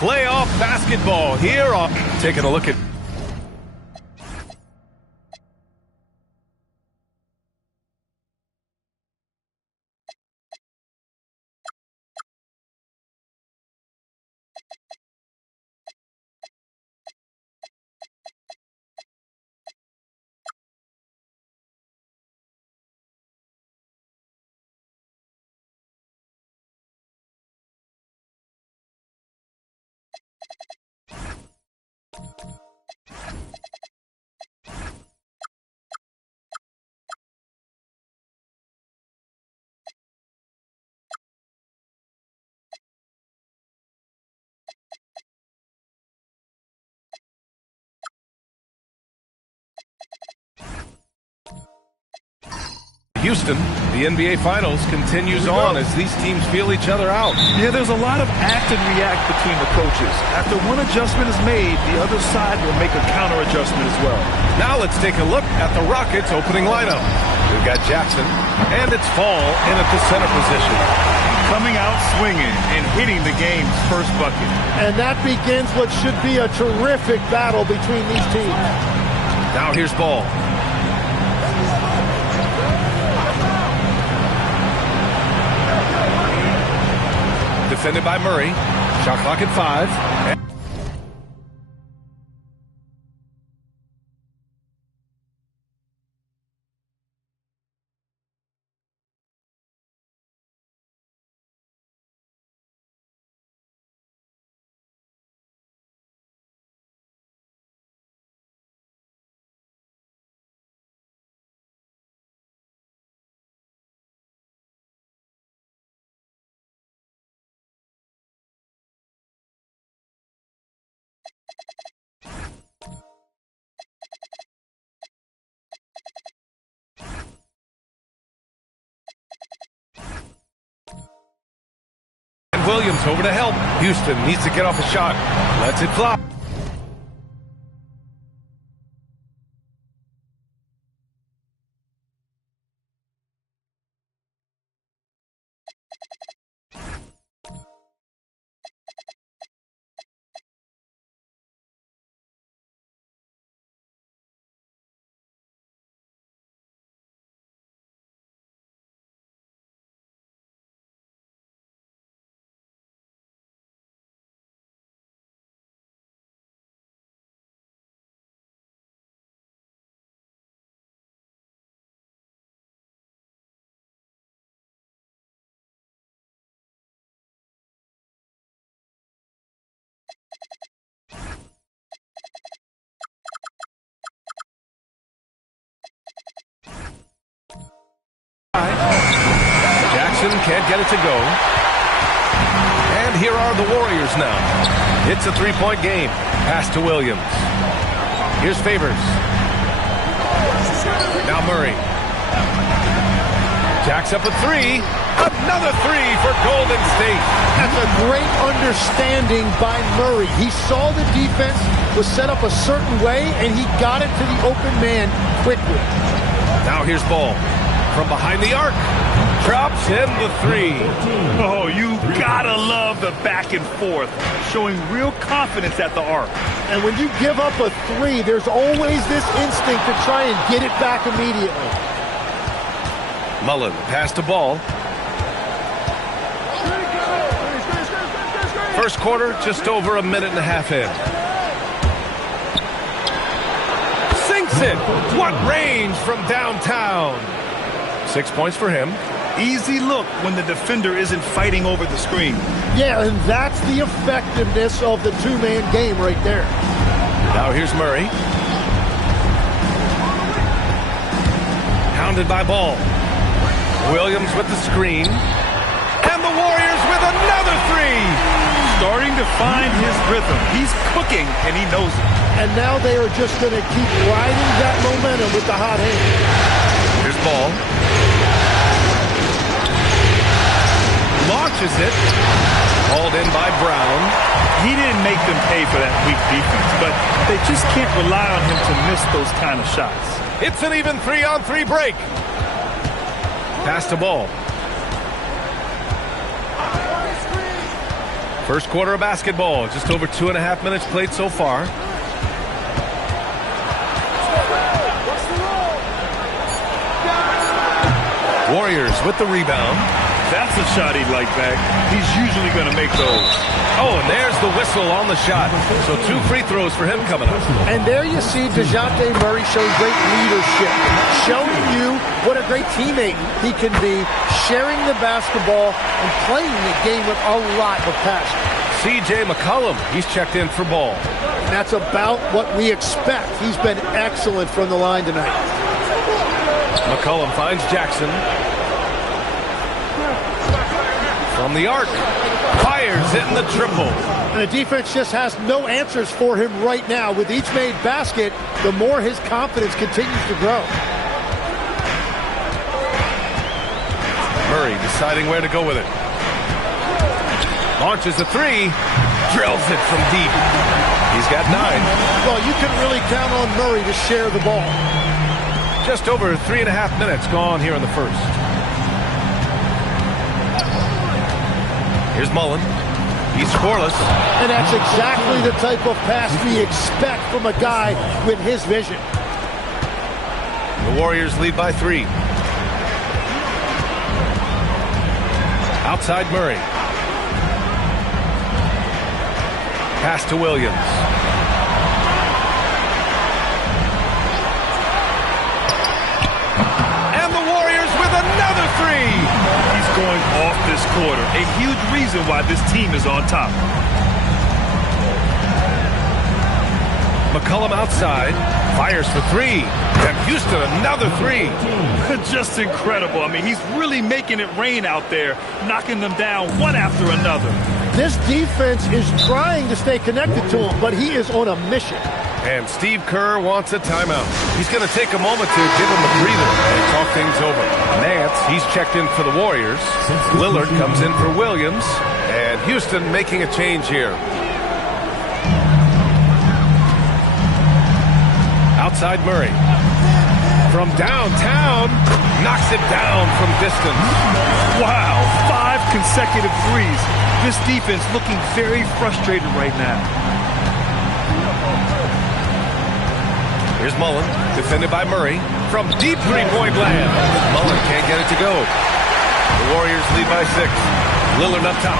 Playoff basketball here on taking a look at Houston. The NBA Finals continues on as these teams feel each other out. Yeah, there's a lot of act and react between the coaches. After one adjustment is made, the other side will make a counter adjustment as well. Now let's take a look at the Rockets' opening lineup. We've got Jackson, and it's Fall in at the center position. Coming out swinging and hitting the game's first bucket. And that begins what should be a terrific battle between these teams. Now here's Ball. Defended by Murray. Shot clock at 5. Williams over to help. Houston needs to get off a shot. Lets it fly. Jackson can't get it to go. And here are the Warriors now. It's a three-point game. Pass to Williams. Here's Favors. Now Murray. Jacks up a three. Another three for Golden State. That's a great understanding by Murray. He saw the defense was set up a certain way, and he got it to the open man quickly. Now here's Ball. From behind the arc. Drops in the three. Oh, you gotta love the back and forth, showing real confidence at the arc. And when you give up a three, there's always this instinct to try and get it back immediately. Mullen, pass to Ball. First quarter, just over a minute and a half in. Sinks it. What range from downtown. 6 points for him. Easy look when the defender isn't fighting over the screen. Yeah, and that's the effectiveness of the two-man game right there. Now here's Murray. Hounded by Ball. Williams with the screen. And the Warriors with another three. Starting to find his rhythm. He's cooking, and he knows it. And now they are just going to keep riding that momentum with the hot hand. Here's Ball. Launches it. Hauled in by Brown. He didn't make them pay for that weak defense, but they just can't rely on him to miss those kind of shots. It's an even 3-on-3 break. Pass to Ball. First quarter of basketball, just over 2.5 minutes played so far. Warriors with the rebound. That's a shot he'd like back. He's usually going to make those. Oh, and there's the whistle on the shot. So 2 free throws for him coming up. And there you see DeJounte Murray showing great leadership, showing you what a great teammate he can be, sharing the basketball and playing the game with a lot of passion. C.J. McCollum, he's checked in for ball. And that's about what we expect. He's been excellent from the line tonight. McCollum finds Jackson. From the arc, fires in the triple. And the defense just has no answers for him right now. With each made basket, the more his confidence continues to grow. Murray deciding where to go with it. Launches a 3, drills it from deep. He's got 9. Well, you can really count on Murray to share the ball. Just over 3.5 minutes gone here in the first. Here's Mullen. He's scoreless. And that's exactly the type of pass we expect from a guy with his vision. The Warriors lead by 3. Outside Murray. Pass to Williams. And the Warriors with another 3. He's going off this quarter. A huge reason why this team is on top. McCollum outside. Fires for 3. And Houston another 3. Just incredible. I mean, he's really making it rain out there, knocking them down one after another. This defense is trying to stay connected to him, but he is on a mission. And Steve Kerr wants a timeout. He's going to take a moment to give him a breather and talk things over. Nance, he's checked in for the Warriors. Lillard comes in for Williams. And Houston making a change here. Outside Murray. From downtown, knocks it down from distance. Wow, 5 consecutive threes. This defense looking very frustrated right now. Here's Mullen, defended by Murray. From deep three-point land. Mullen can't get it to go. The Warriors lead by 6. Lillard up top.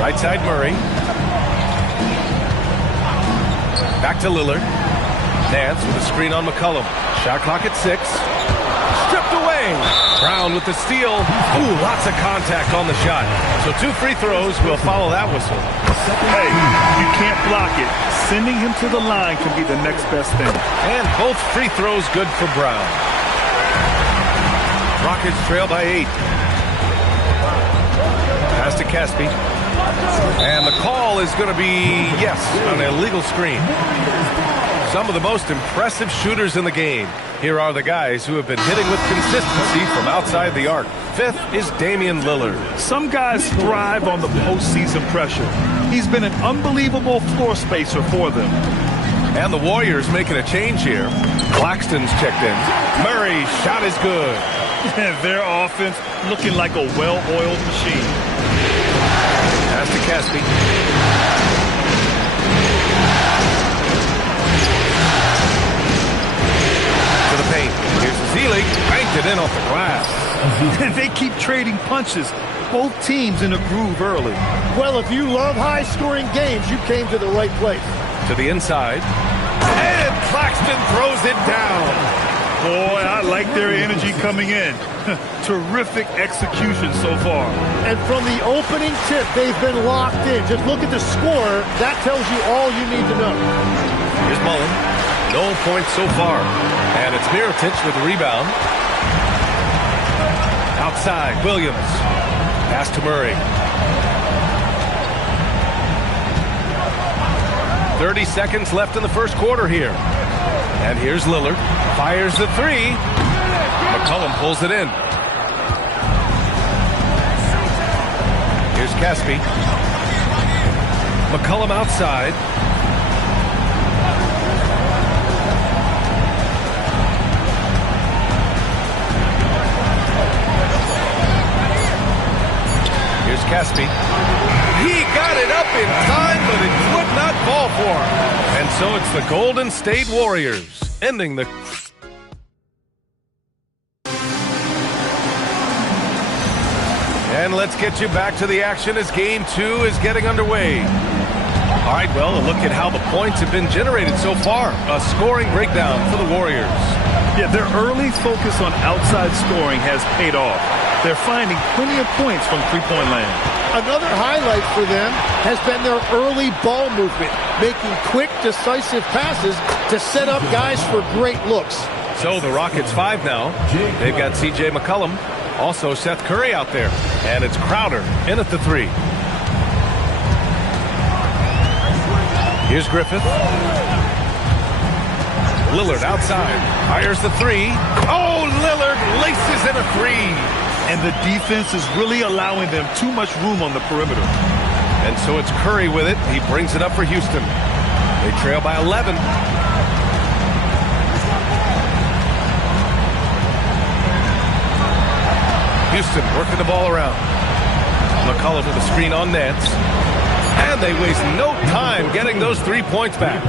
Right side Murray. Back to Lillard. Nance with a screen on McCollum. Shot clock at 6. Stripped away. Brown with the steal. Ooh, lots of contact on the shot. So 2 free throws will follow that whistle. Hey, you can't block it. Sending him to the line can be the next best thing. And both free throws good for Brown. Rockets trail by 8. Pass to Caspi. And the call is going to be, yes, an illegal screen. Some of the most impressive shooters in the game. Here are the guys who have been hitting with consistency from outside the arc. 5th is Damian Lillard. Some guys thrive on the postseason pressure. He's been an unbelievable floor spacer for them. And the Warriors making a change here. Claxton's checked in. Murray's shot is good. Their offense looking like a well-oiled machine. Pass to Caspi. To the paint. Here's Zelik. Banked it in off the glass. They keep trading punches. Both teams in a groove early. Well, if you love high-scoring games, you came to the right place. To the inside. And Claxton throws it down. Boy, I like their energy coming in. Terrific execution so far. And from the opening tip, they've been locked in. Just look at the score. That tells you all you need to know. Here's Mullen. No points so far. And it's Mirotic with the rebound. Outside, Williams. Pass to Murray. 30 seconds left in the first quarter here. And here's Lillard. Fires the 3. McCollum pulls it in. Here's Caspi. McCollum outside. Here's Caspi. He got it up in time, but it would not fall for him. And so it's the Golden State Warriors ending the... And let's get you back to the action as Game 2 is getting underway. All right, well, a look at how the points have been generated so far. A scoring breakdown for the Warriors. Yeah, their early focus on outside scoring has paid off. They're finding plenty of points from three-point land. Another highlight for them has been their early ball movement, making quick, decisive passes to set up guys for great looks. So the Rockets 5 now. They've got C.J. McCollum, also Seth Curry out there, and it's Crowder in at the 3. Here's Griffith. Lillard outside. Fires the 3. Oh, Lillard laces in a 3. And the defense is really allowing them too much room on the perimeter. And so it's Curry with it. He brings it up for Houston. They trail by 11. Houston working the ball around. McCollum with a screen on Nance. And they waste no time getting those 3 points back.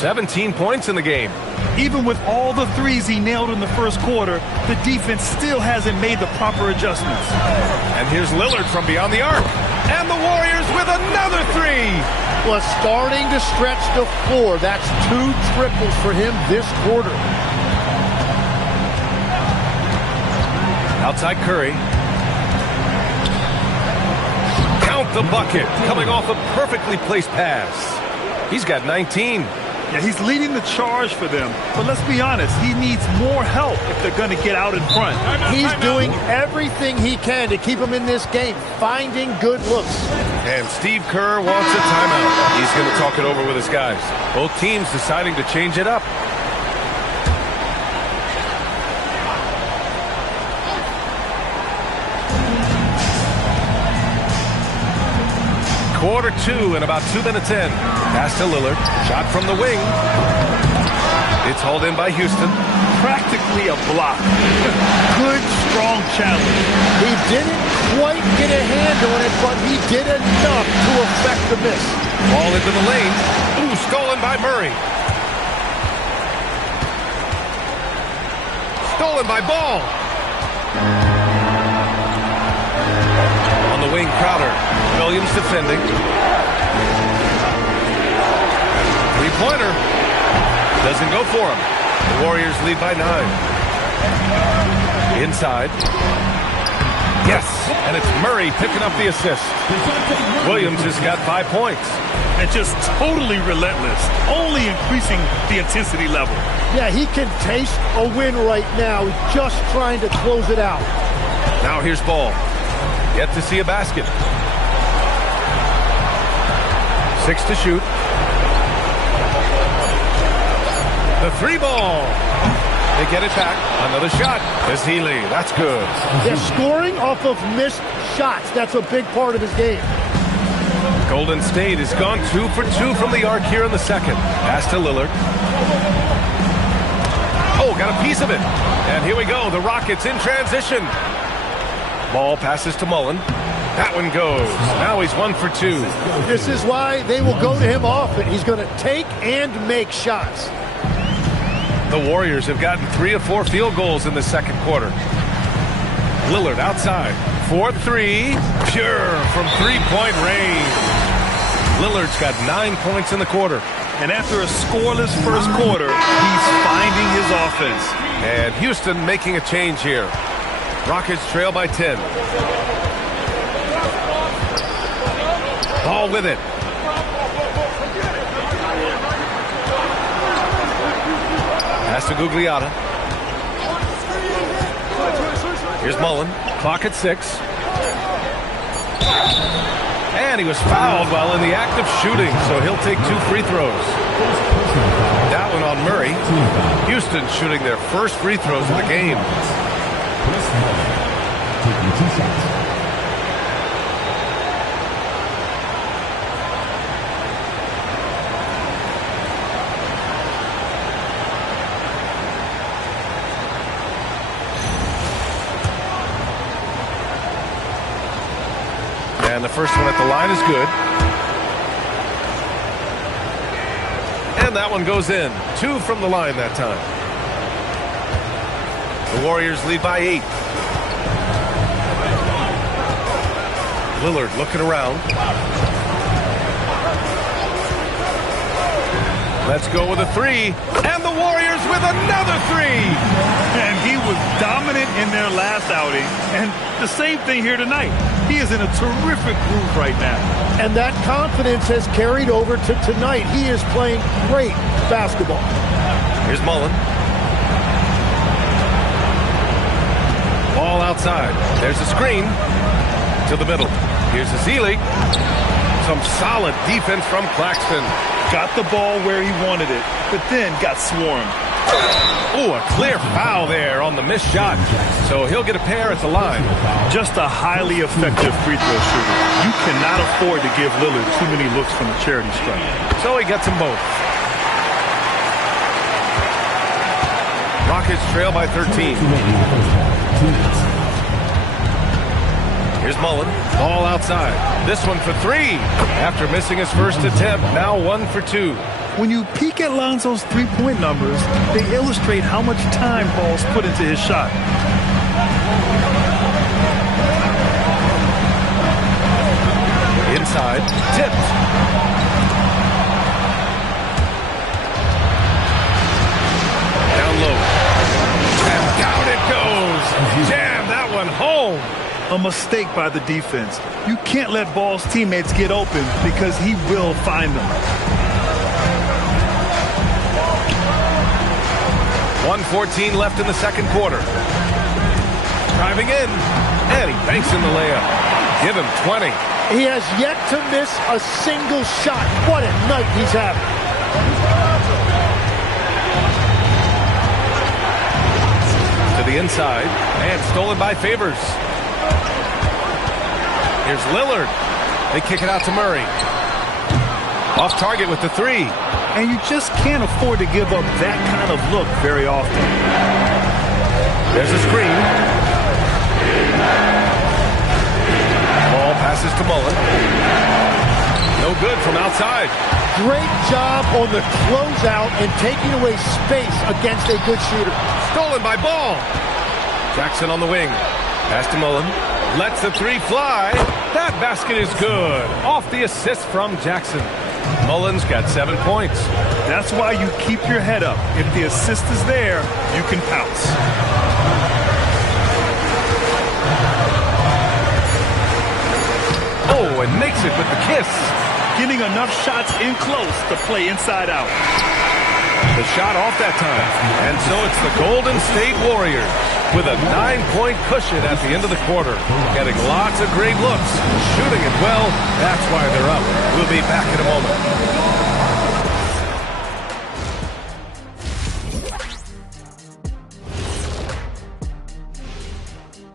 17 points in the game. Even with all the threes he nailed in the first quarter, the defense still hasn't made the proper adjustments. And here's Lillard from beyond the arc. And the Warriors with another 3. Was starting to stretch the floor. That's 2 triples for him this quarter. Outside Curry. Count the bucket. Coming off a perfectly placed pass. He's got 19. Yeah, he's leading the charge for them. But let's be honest, he needs more help if they're going to get out in front. He's doing everything he can to keep him in this game, finding good looks. And Steve Kerr wants a timeout. He's going to talk it over with his guys. Both teams deciding to change it up. Quarter 2 and about 2 minutes in. Pass to Lillard. Shot from the wing. It's hauled in by Houston. Practically a block. Good, strong challenge. He didn't quite get a hand on it, but he did enough to affect the miss. Ball into the lane. Ooh, stolen by Murray. Stolen by Ball. On the wing, Crowder. Williams defending. Three-pointer. Doesn't go for him. The Warriors lead by 9. Inside. Yes, and it's Murray picking up the assist. Williams has got 5 points. And just totally relentless, only increasing the intensity level. Yeah, he can taste a win right now, just trying to close it out. Now here's Ball. Yet to see a basket. 6 to shoot. The 3 ball. They get it back. Another shot. Is Healy. That's good. They're scoring off of missed shots. That's a big part of his game. Golden State has gone 2 for 2 from the arc here in the second. Pass to Lillard. Oh, got a piece of it. And here we go. The Rockets in transition. Ball passes to Mullen. That one goes. Now he's 1 for 2. This is why they will go to him often. He's going to take and make shots. The Warriors have gotten 3 of 4 field goals in the second quarter. Lillard outside. 4-3. Pure from three-point range. Lillard's got 9 points in the quarter. And after a scoreless first quarter, he's finding his offense. And Houston making a change here. Rockets trail by 10. Ball with it. Pass to Gugliotta. Here's Mullen. Clock at 6. And he was fouled while in the act of shooting, so he'll take 2 free throws. That one on Murray. Houston shooting their first free throws of the game. Taking 2 shots. And the first one at the line is good. And that one goes in. 2 from the line that time. The Warriors lead by 8. Lillard looking around. Let's go with a 3. And the Warriors with another 3. And he was dominant in their last outing. And the same thing here tonight. He is in a terrific groove right now. And that confidence has carried over to tonight. He is playing great basketball. Here's Mullen. Ball outside. There's a screen to the middle. Here's Ezeli. Some solid defense from Claxton. Got the ball where he wanted it, but then got swarmed. Oh, a clear foul there on the missed shot. So he'll get a pair at the line. Just a highly effective free throw shooter. You cannot afford to give Lillard too many looks from the charity stripe. So he gets them both. Rockets trail by 13. Here's Mullen. Ball outside. This one for 3. After missing his first attempt, now 1 for 2. When you peek at Lonzo's three-point numbers, they illustrate how much time Ball's put into his shot. Inside. Tipped. Down low. And down it goes. Jam that one home. A mistake by the defense. You can't let Ball's teammates get open because he will find them. 1:14 left in the second quarter. Driving in. And he banks in the layup. Give him 20. He has yet to miss a single shot. What a night he's having. To the inside. And stolen by Favors. Here's Lillard. They kick it out to Murray. Off target with the 3. And you just can't afford to give up that kind of look very often. There's a screen. Ball passes to Mullen. No good from outside. Great job on the closeout and taking away space against a good shooter. Stolen by Ball. Jackson on the wing. Pass to Mullen. Lets the 3 fly. That basket is good. Off the assist from Jackson. Mullen's got 7 points. That's why you keep your head up. If the assist is there, you can pounce. Oh, and makes it with the kiss. Getting enough shots in close to play inside out. The shot off that time. And so it's the Golden State Warriors with a 9-point cushion at the end of the quarter. Getting lots of great looks. Shooting it well. That's why they're up. We'll be back in a moment.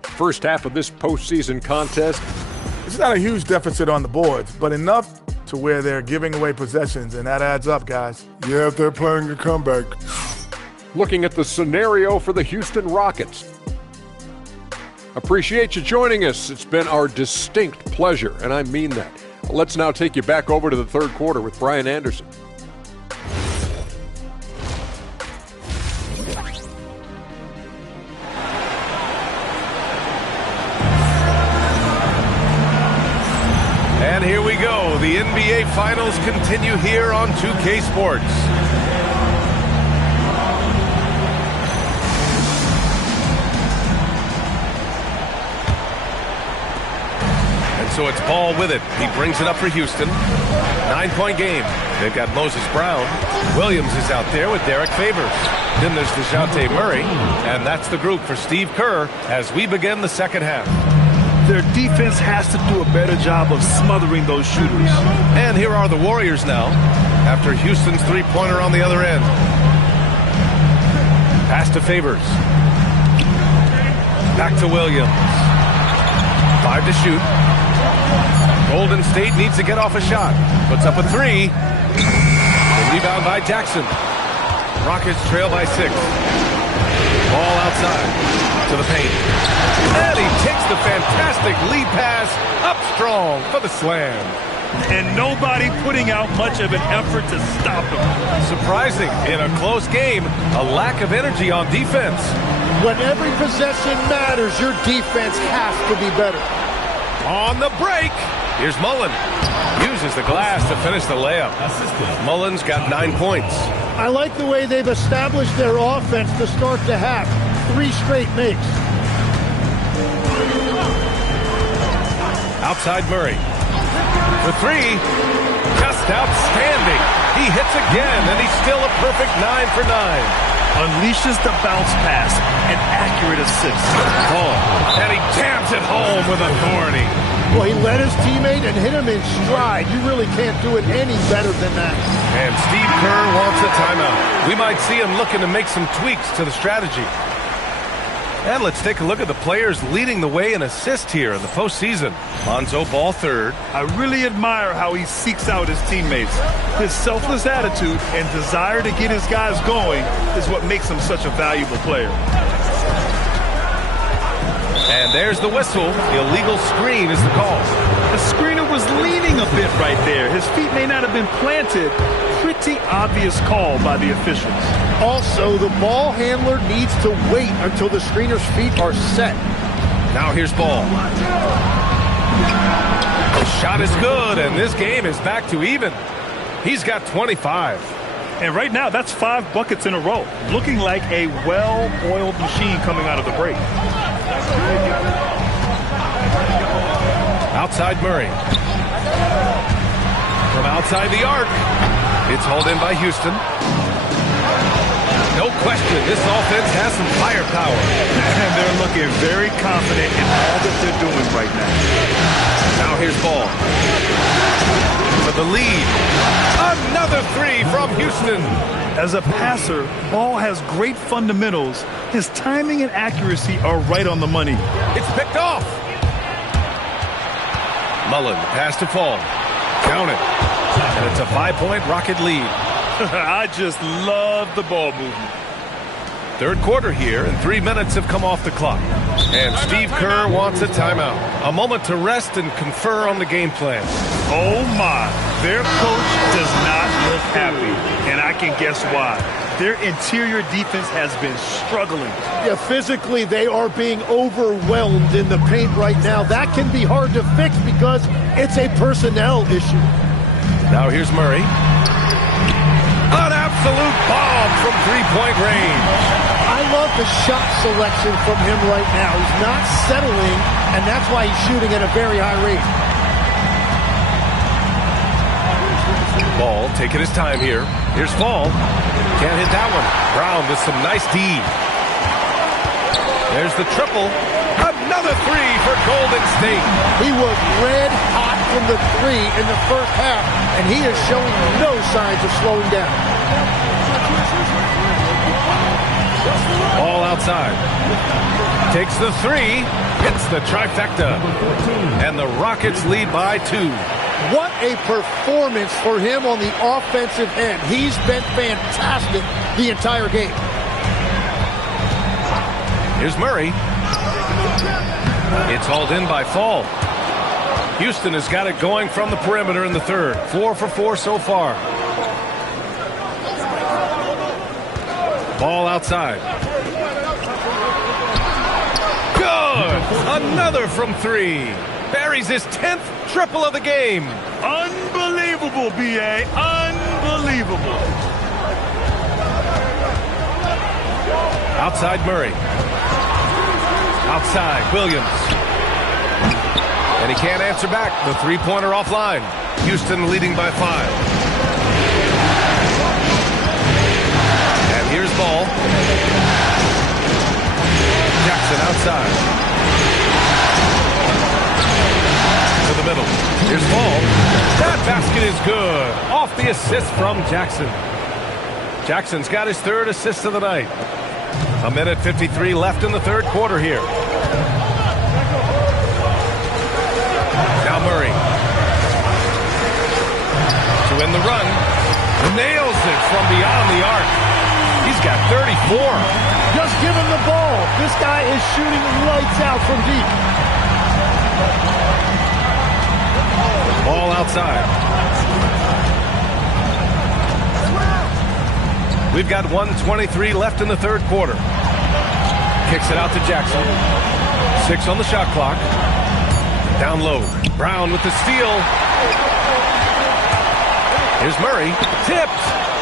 First half of this postseason contest. It's not a huge deficit on the boards, but enough to where they're giving away possessions, and that adds up, guys. Yeah, if they're playing a comeback. Looking at the scenario for the Houston Rockets. Appreciate you joining us. It's been our distinct pleasure, and I mean that. Let's now take you back over to the third quarter with Brian Anderson. And here we go. The NBA Finals continue here on 2K Sports. And so it's Ball with it. He brings it up for Houston. 9-point game. They've got Moses Brown. Williams is out there with Derek Favors. Then there's DeJounte Murray. And that's the group for Steve Kerr as we begin the second half. Their defense has to do a better job of smothering those shooters. And here are the Warriors now, after Houston's three-pointer on the other end. Pass to Favors. Back to Williams. 5 to shoot. Golden State needs to get off a shot. Puts up a 3. The rebound by Jackson. Rockets trail by 6. Ball outside to the paint. And he takes the fantastic lead pass up strong for the slam. And nobody putting out much of an effort to stop him. Surprising in a close game, a lack of energy on defense. When every possession matters, your defense has to be better. On the break, here's Mullen. Uses the glass to finish the layup. Mullen's got 9 points. I like the way they've established their offense to start the half. 3 straight makes. Outside Murray. For 3, just outstanding. He hits again, and he's still a perfect 9 for 9. Unleashes the bounce pass, an accurate assist. Ball, and he jams it home with authority. Well, he led his teammate and hit him in stride. You really can't do it any better than that. And Steve Kerr wants a timeout. We might see him looking to make some tweaks to the strategy. And let's take a look at the players leading the way in assists here in the postseason. Lonzo Ball third. I really admire how he seeks out his teammates. His selfless attitude and desire to get his guys going is what makes him such a valuable player. And there's the whistle. Illegal screen is the call. The screener was leaning a bit right there. His feet may not have been planted. Pretty obvious call by the officials. Also, the ball handler needs to wait until the screener's feet are set. Now here's Ball. The shot is good, and this game is back to even. He's got 25. And right now, that's 5 buckets in a row. Looking like a well-oiled machine coming out of the break. Outside Murray. From outside the arc. It's hauled in by Houston. No question, this offense has some firepower. And they're looking very confident in all that they're doing right now. Now here's Ball. For the lead. Another 3 from Houston. As a passer, Ball has great fundamentals. His timing and accuracy are right on the money. It's picked off. Mullen, pass to Fall. Count it. And it's a 5-point Rocket lead. I just love the ball movement. Third quarter here, and 3 minutes have come off the clock. And Steve Kerr wants a timeout. A moment to rest and confer on the game plan. Oh, my. Their coach does not look happy, and I can guess why. Their interior defense has been struggling. Yeah, physically, they are being overwhelmed in the paint right now. That can be hard to fix because it's a personnel issue. Now here's Murray. An absolute bomb from 3-point range. I love the shot selection from him right now. He's not settling, and that's why he's shooting at a very high rate. Ball taking his time here. Here's Fall. Can't hit that one. Brown with some nice D. There's the triple. Another 3 for Golden State. He was red hot from the 3 in the first half, and he is showing no signs of slowing down. Ball outside. Takes the 3. Hits the trifecta. And the Rockets lead by 2. What a performance for him on the offensive end. He's been fantastic the entire game. Here's Murray. It's hauled in by Fall. Houston has got it going from the perimeter in the third. 4 for 4 so far. Ball outside. Good! Another from 3. Buries his 10th triple of the game. Unbelievable, B.A. Unbelievable. Outside Murray. Outside Williams. And he can't answer back. The 3-pointer offline. Houston leading by 5. And here's Ball. Jackson outside. To the middle. Here's Ball. That basket is good. Off the assist from Jackson. Jackson's got his 3rd assist of the night. 1:53 left in the third quarter here. Now Murray. To win the run. Nails it from beyond the arc. He's got 34. Just give him the ball. This guy is shooting lights out from deep. Ball outside. We've got 1:23 left in the third quarter. Kicks it out to Jackson. 6 on the shot clock. Down low. Brown with the steal. Here's Murray. Tipped.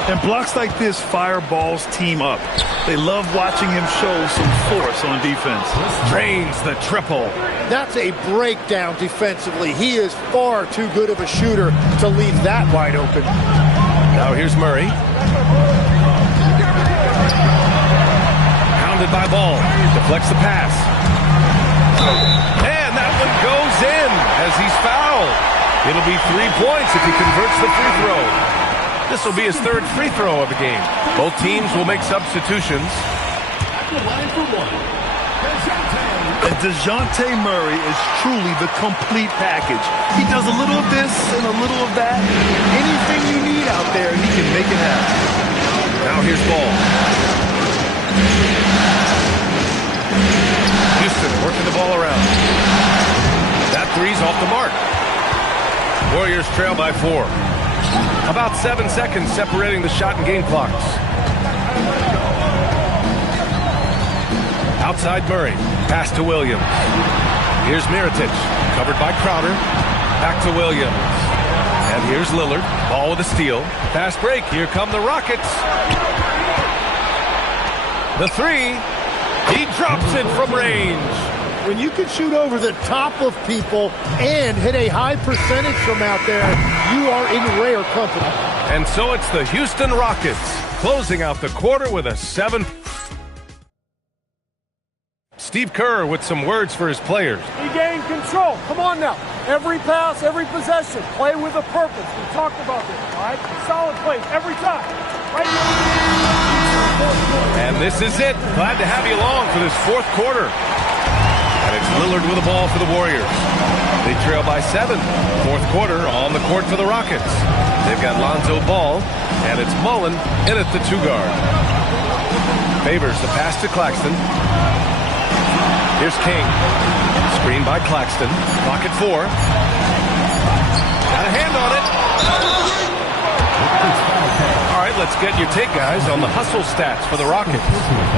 And blocks like this fire Ball's team up. They love watching him show some force on defense. Drains the triple. That's a breakdown defensively. He is far too good of a shooter to leave that wide open. Now here's Murray. Pounded by Ball. Deflects the pass. And that one goes in as he's fouled. It'll be 3 points if he converts the free throw. This will be his third free throw of the game. Both teams will make substitutions. And DeJounte Murray is truly the complete package. He does a little of this and a little of that. Anything you need out there, he can make it happen. Now here's Ball. Houston working the ball around. That three's off the mark. Warriors trail by 4. About 7 seconds separating the shot and game clocks. Outside Murray. Pass to Williams. Here's Mirotic. Covered by Crowder. Back to Williams. And here's Lillard. Ball with a steal. Fast break. Here come the Rockets. The three. He drops it from range. When you can shoot over the top of people and hit a high percentage from out there, you are in rare company. And so it's the Houston Rockets closing out the quarter with a 7. Steve Kerr with some words for his players. He gained control. Come on now. Every pass, every possession, play with a purpose. We talked about this, all right? Solid plays every time. Right now. And this is it. Glad to have you along for this fourth quarter. And it's Lillard with the ball for the Warriors. They trail by 7. Fourth quarter on the court for the Rockets. They've got Lonzo Ball, and it's Mullen in at the 2 guard. Favors the pass to Claxton. Here's King. Screen by Claxton. Clock at 4. Got a hand on it. All right, let's get your take, guys, on the hustle stats for the Rockets.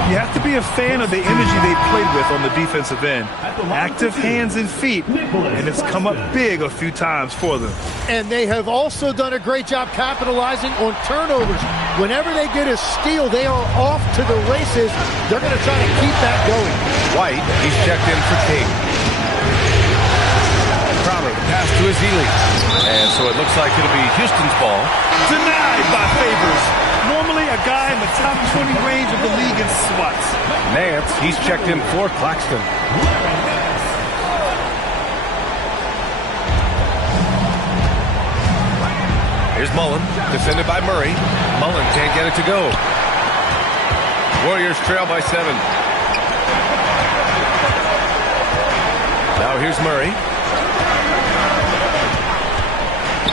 You have to be a fan of the energy they played with on the defensive end. Active hands and feet, and it's come up big a few times for them. And they have also done a great job capitalizing on turnovers. Whenever they get a steal, they are off to the races. They're going to try to keep that going. White, he's checked in for King. Crowder, the pass to Ezeli. And so it looks like it'll be Houston's ball. Denied by Favors. Normally a guy in the top 20 range of the league in swats. Nance, he's checked in for Claxton. Here's Mullen, defended by Murray. Mullen can't get it to go. Warriors trail by 7. Now here's Murray.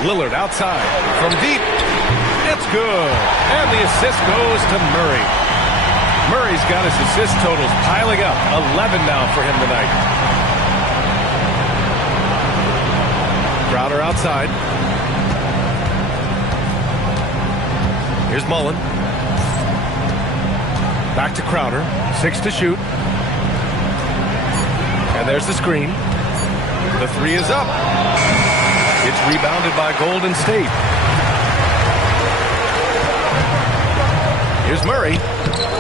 Lillard outside from deep. It's good. And the assist goes to Murray. Murray's got his assist totals piling up. 11 now for him tonight. Crowder outside. Here's Mullen. Back to Crowder. 6 to shoot. And there's the screen. The 3 is up. It's rebounded by Golden State. Here's Murray.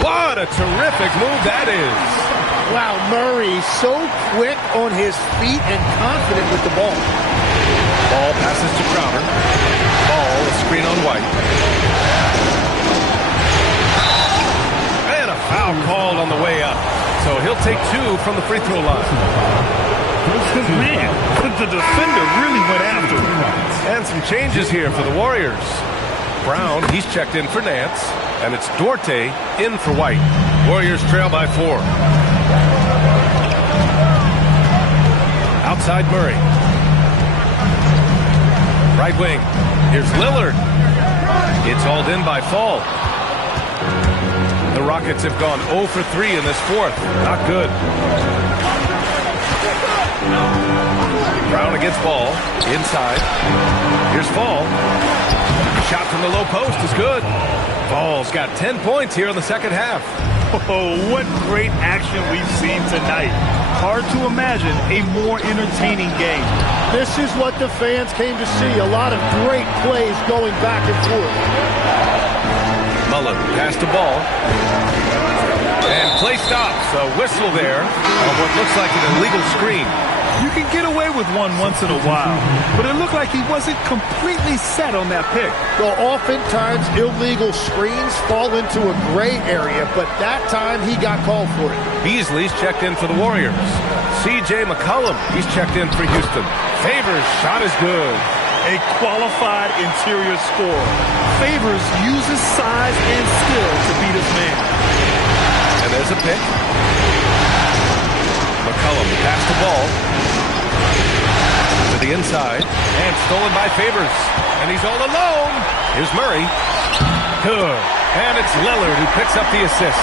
What a terrific move that is. Wow, Murray so quick on his feet and confident with the ball. Ball passes to Crowder. Ball, a screen on White. And a foul called on the way up. So he'll take 2 from the free throw line. Man, the defender really went after him. And some changes here for the Warriors. Brown, he's checked in for Nance. And it's Duarte in for White. Warriors trail by 4. Outside Murray. Right wing. Here's Lillard. It's hauled in by Fall. Rockets have gone 0 for 3 in this fourth. Not good. Brown against Ball. Inside. Here's Fall. Shot from the low post is good. Ball's got 10 points here in the second half. Oh, what great action we've seen tonight. Hard to imagine a more entertaining game. This is what the fans came to see. A lot of great plays going back and forth. Mullen passed the ball. And play stops. A whistle there on what looks like an illegal screen. You can get away with one once in a while, but it looked like he wasn't completely set on that pick. Well, oftentimes illegal screens fall into a gray area, but that time he got called for it. Beasley's checked in for the Warriors. C.J. McCollum, he's checked in for Houston. Favors shot is good. A qualified interior scorer. Favors uses size and skill to beat his man. And there's a pick. McCollum passed the ball to the inside and stolen by Favors. And he's all alone. Here's Murray. Good. And it's Lillard who picks up the assist.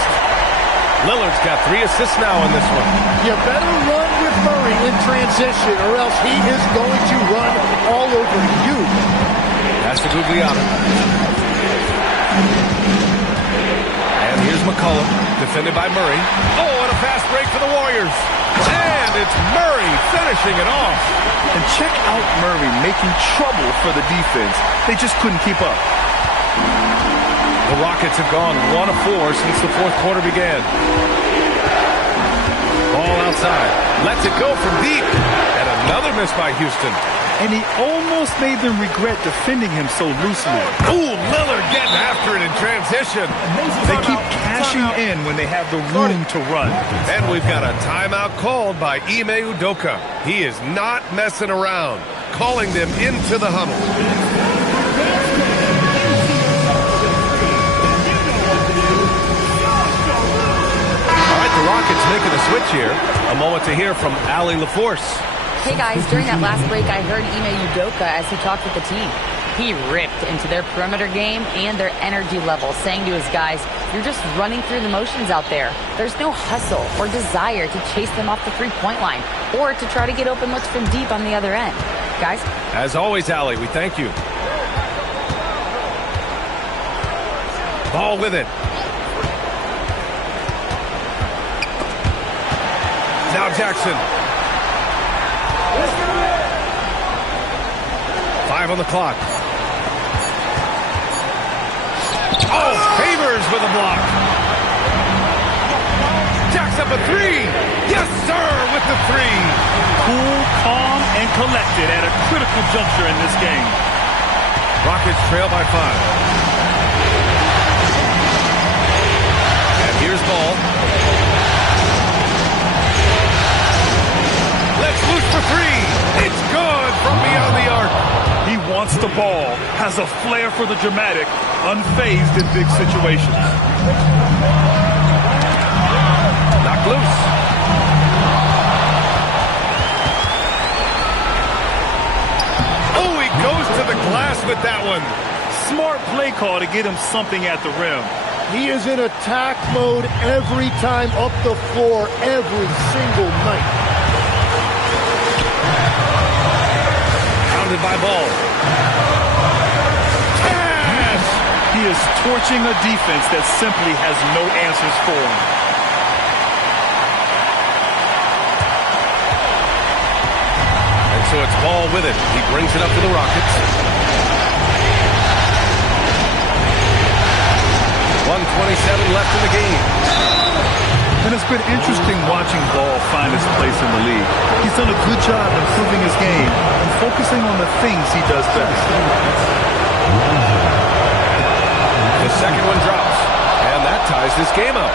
Lillard's got 3 assists now in this one. You better run with Murray in transition or else he is going to run all over you. That's to Guglielmo. And here's McCollum, defended by Murray. Oh, and a fast break for the Warriors. And it's Murray finishing it off. And check out Murray making trouble for the defense. They just couldn't keep up. The Rockets have gone 1 of 4 since the fourth quarter began. Ball outside. Lets it go from deep. And another miss by Houston. And he almost made them regret defending him so loosely. Ooh, Lillard getting after it in transition. They keep cashing in when they have the room to run. And we've got a timeout called by Ime Udoka. He is not messing around, calling them into the huddle. All right, the Rockets making a switch here. A moment to hear from Allie LaForce. Hey guys, during that last break, I heard Ime Udoka as he talked with the team. He ripped into their perimeter game and their energy level, saying to his guys, you're just running through the motions out there. There's no hustle or desire to chase them off the three-point line or to try to get open looks from deep on the other end. Guys? As always, Allie, we thank you. Ball with it. Now Jackson. 5 on the clock. Oh, Favors with a block. Jacks up a 3. Yes, sir, with the 3. Cool, calm, and collected at a critical juncture in this game. Rockets trail by 5. And here's Ball. Let's loose for 3. It's good from beyond the arc. He wants the ball, has a flair for the dramatic, unfazed in big situations. Knocked loose. Oh, he goes to the glass with that one. Smart play call to get him something at the rim. He is in attack mode every time up the floor, every single night. By Ball. Cash! He is torching a defense that simply has no answers for him. And so it's Ball with it. He brings it up to the Rockets. 1:27 left in the game. And it's been interesting watching Ball find his place in the league. He's done a good job improving his game and focusing on the things he does best. The second one drops, and that ties this game up.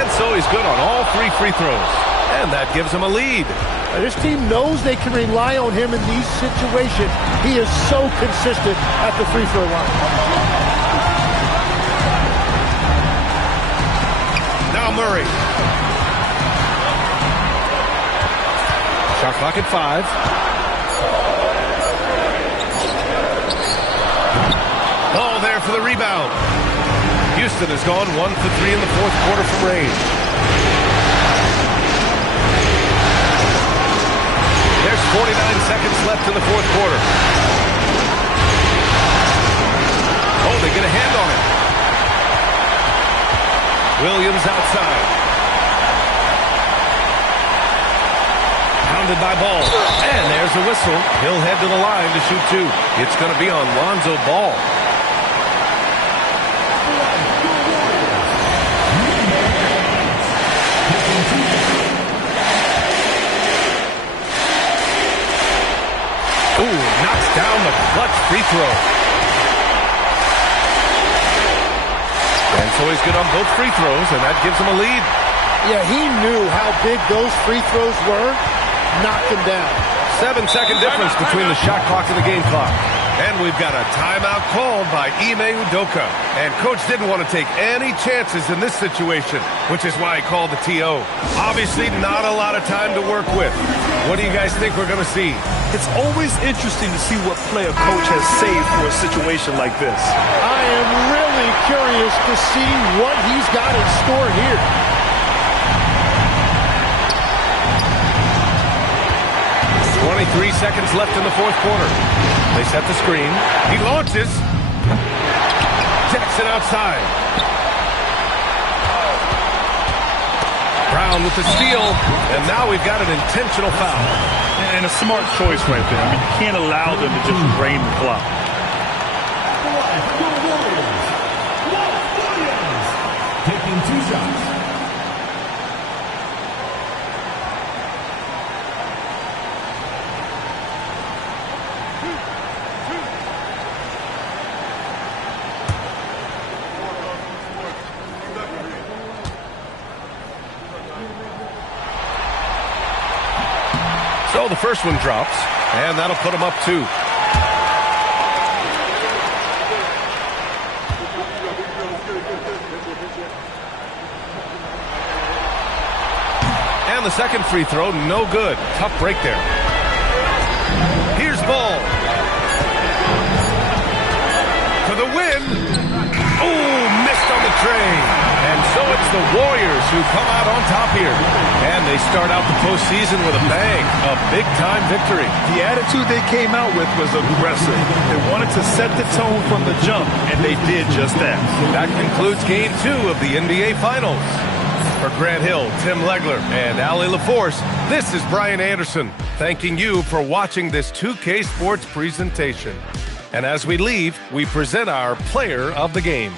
And so he's good on all 3 free throws. And that gives him a lead. This team knows they can rely on him in these situations. He is so consistent at the free throw line. Now Murray. Shot clock at 5. Ball there for the rebound. Houston has gone 1 for 3 in the fourth quarter from range. There's 49 seconds left in the fourth quarter. Oh, they get a hand on it. Williams outside. Pounded by Ball. And there's the whistle. He'll head to the line to shoot 2. It's going to be on Lonzo Ball. Ooh, knocks down the clutch free throw. And so he's good on both free throws, and that gives him a lead. Yeah, he knew how big those free throws were. Knocked them down. 7-second difference between the shot clock and the game clock. And we've got a timeout called by Ime Udoka. And Coach didn't want to take any chances in this situation, which is why he called the TO. Obviously, not a lot of time to work with. What do you guys think we're going to see? It's always interesting to see what play a coach has saved for a situation like this. I am really curious to see what he's got in store here. 23 seconds left in the fourth quarter. They set the screen. He launches. Jackson outside. Brown with the steal. And now we've got an intentional foul. And a smart choice right there. I mean, you can't allow them to just drain the clock. Taking 2 shots. So the first one drops, and that'll put him up 2. And the second free throw, no good. Tough break there. Here's Ball. For the win. Oh, missed on the tray. And so it's the Warriors who come out on top here. And they start out the postseason with a bang. A big-time victory. The attitude they came out with was aggressive. They wanted to set the tone from the jump, and they did just that. That concludes Game 2 of the NBA Finals. For Grant Hill, Tim Legler, and Allie LaForce, this is Brian Anderson, thanking you for watching this 2K Sports presentation. And as we leave, we present our player of the game.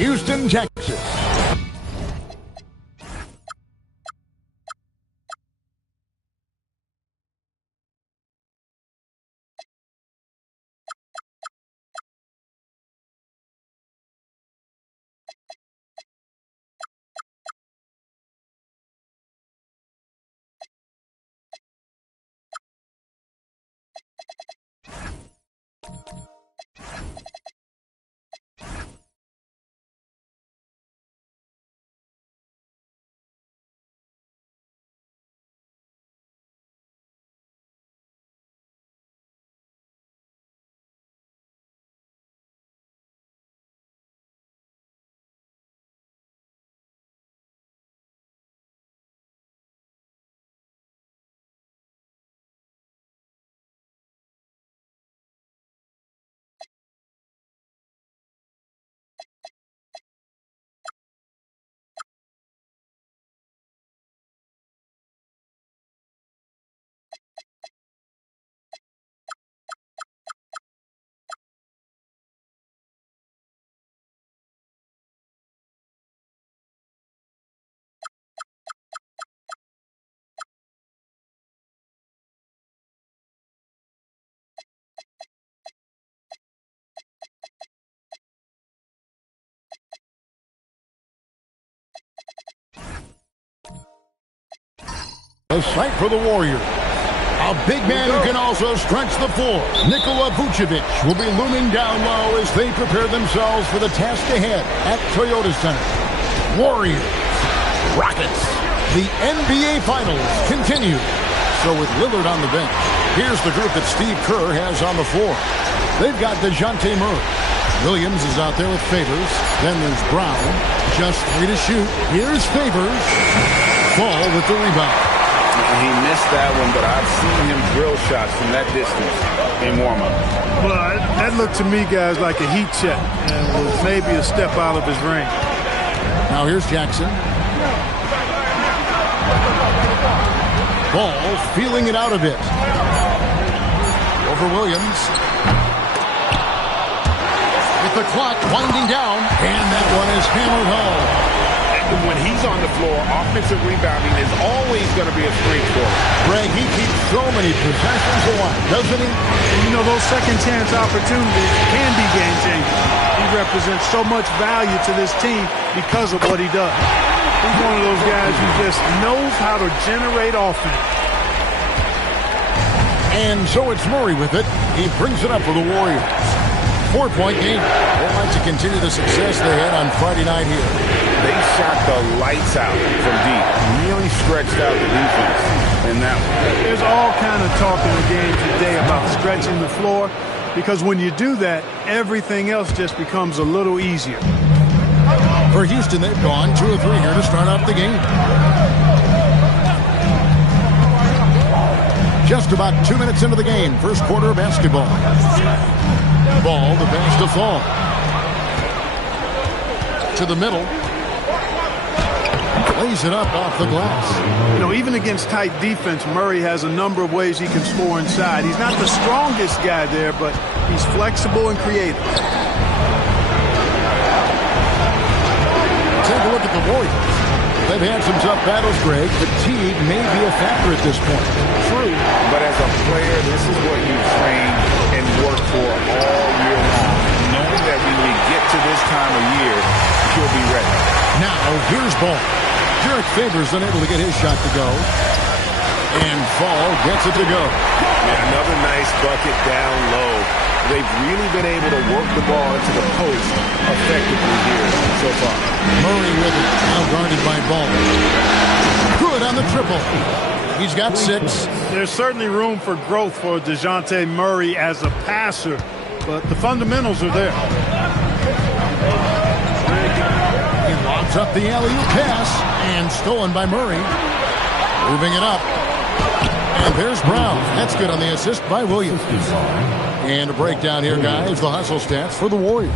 Houston, Texas. A sight for the Warriors. A big man who can also stretch the floor. Nikola Vucevic will be looming down low as they prepare themselves for the task ahead at Toyota Center. Warriors, Rockets. The NBA Finals continue. So with Lillard on the bench, here's the group that Steve Kerr has on the floor. They've got DeJounte Murray. Williams is out there with Favors. Then there's Brown. Just 3 to shoot. Here's Favors. Ball with the rebound. He missed that one, but I've seen him drill shots from that distance in warm-up. Well, that looked to me, guys, like a heat check and was maybe a step out of his range. Now here's Jackson. Ball feeling it out a bit. Over Williams. With the clock winding down, and that one is hammered home. When he's on the floor, offensive rebounding is always going to be a strength for him. Greg, he keeps so many possessions alive, doesn't he? And you know, those second-chance opportunities can be game-changing. He represents so much value to this team because of what he does. He's one of those guys who just knows how to generate offense. And so it's Murray with it. He brings it up for the Warriors. 4-point game. They'd like to continue the success they had on Friday night here. They shot the lights out from deep. Really stretched out the defense in that one. There's all kind of talk in the game today about stretching the floor because when you do that, everything else just becomes a little easier. For Houston, they've gone 2 of 3 here to start off the game. Just about 2 minutes into the game. First quarter of basketball. Ball, the pass to Fall. To the middle. Lays it up off the glass. You know, even against tight defense, Murray has a number of ways he can score inside. He's not the strongest guy there, but he's flexible and creative. Take a look at the Warriors. They've had some tough battles, Greg. Fatigue may be a factor at this point. True, but as a player, this is what you train and work for all year long. Knowing that when we get to this time of year, he'll be ready. Now, here's Ball. Derek Favors unable to get his shot to go. And Fall gets it to go. Yeah, another nice bucket down low. They've really been able to work the ball into the post effectively here so far. Murray with it, now guarded by Ball. Good on the triple. He's got 6. There's certainly room for growth for DeJounte Murray as a passer, but the fundamentals are there. He lobs up the alley-oop pass, and stolen by Murray. Moving it up. And there's Brown. That's good on the assist by Williams. And a breakdown here, guys. The hustle stats for the Warriors.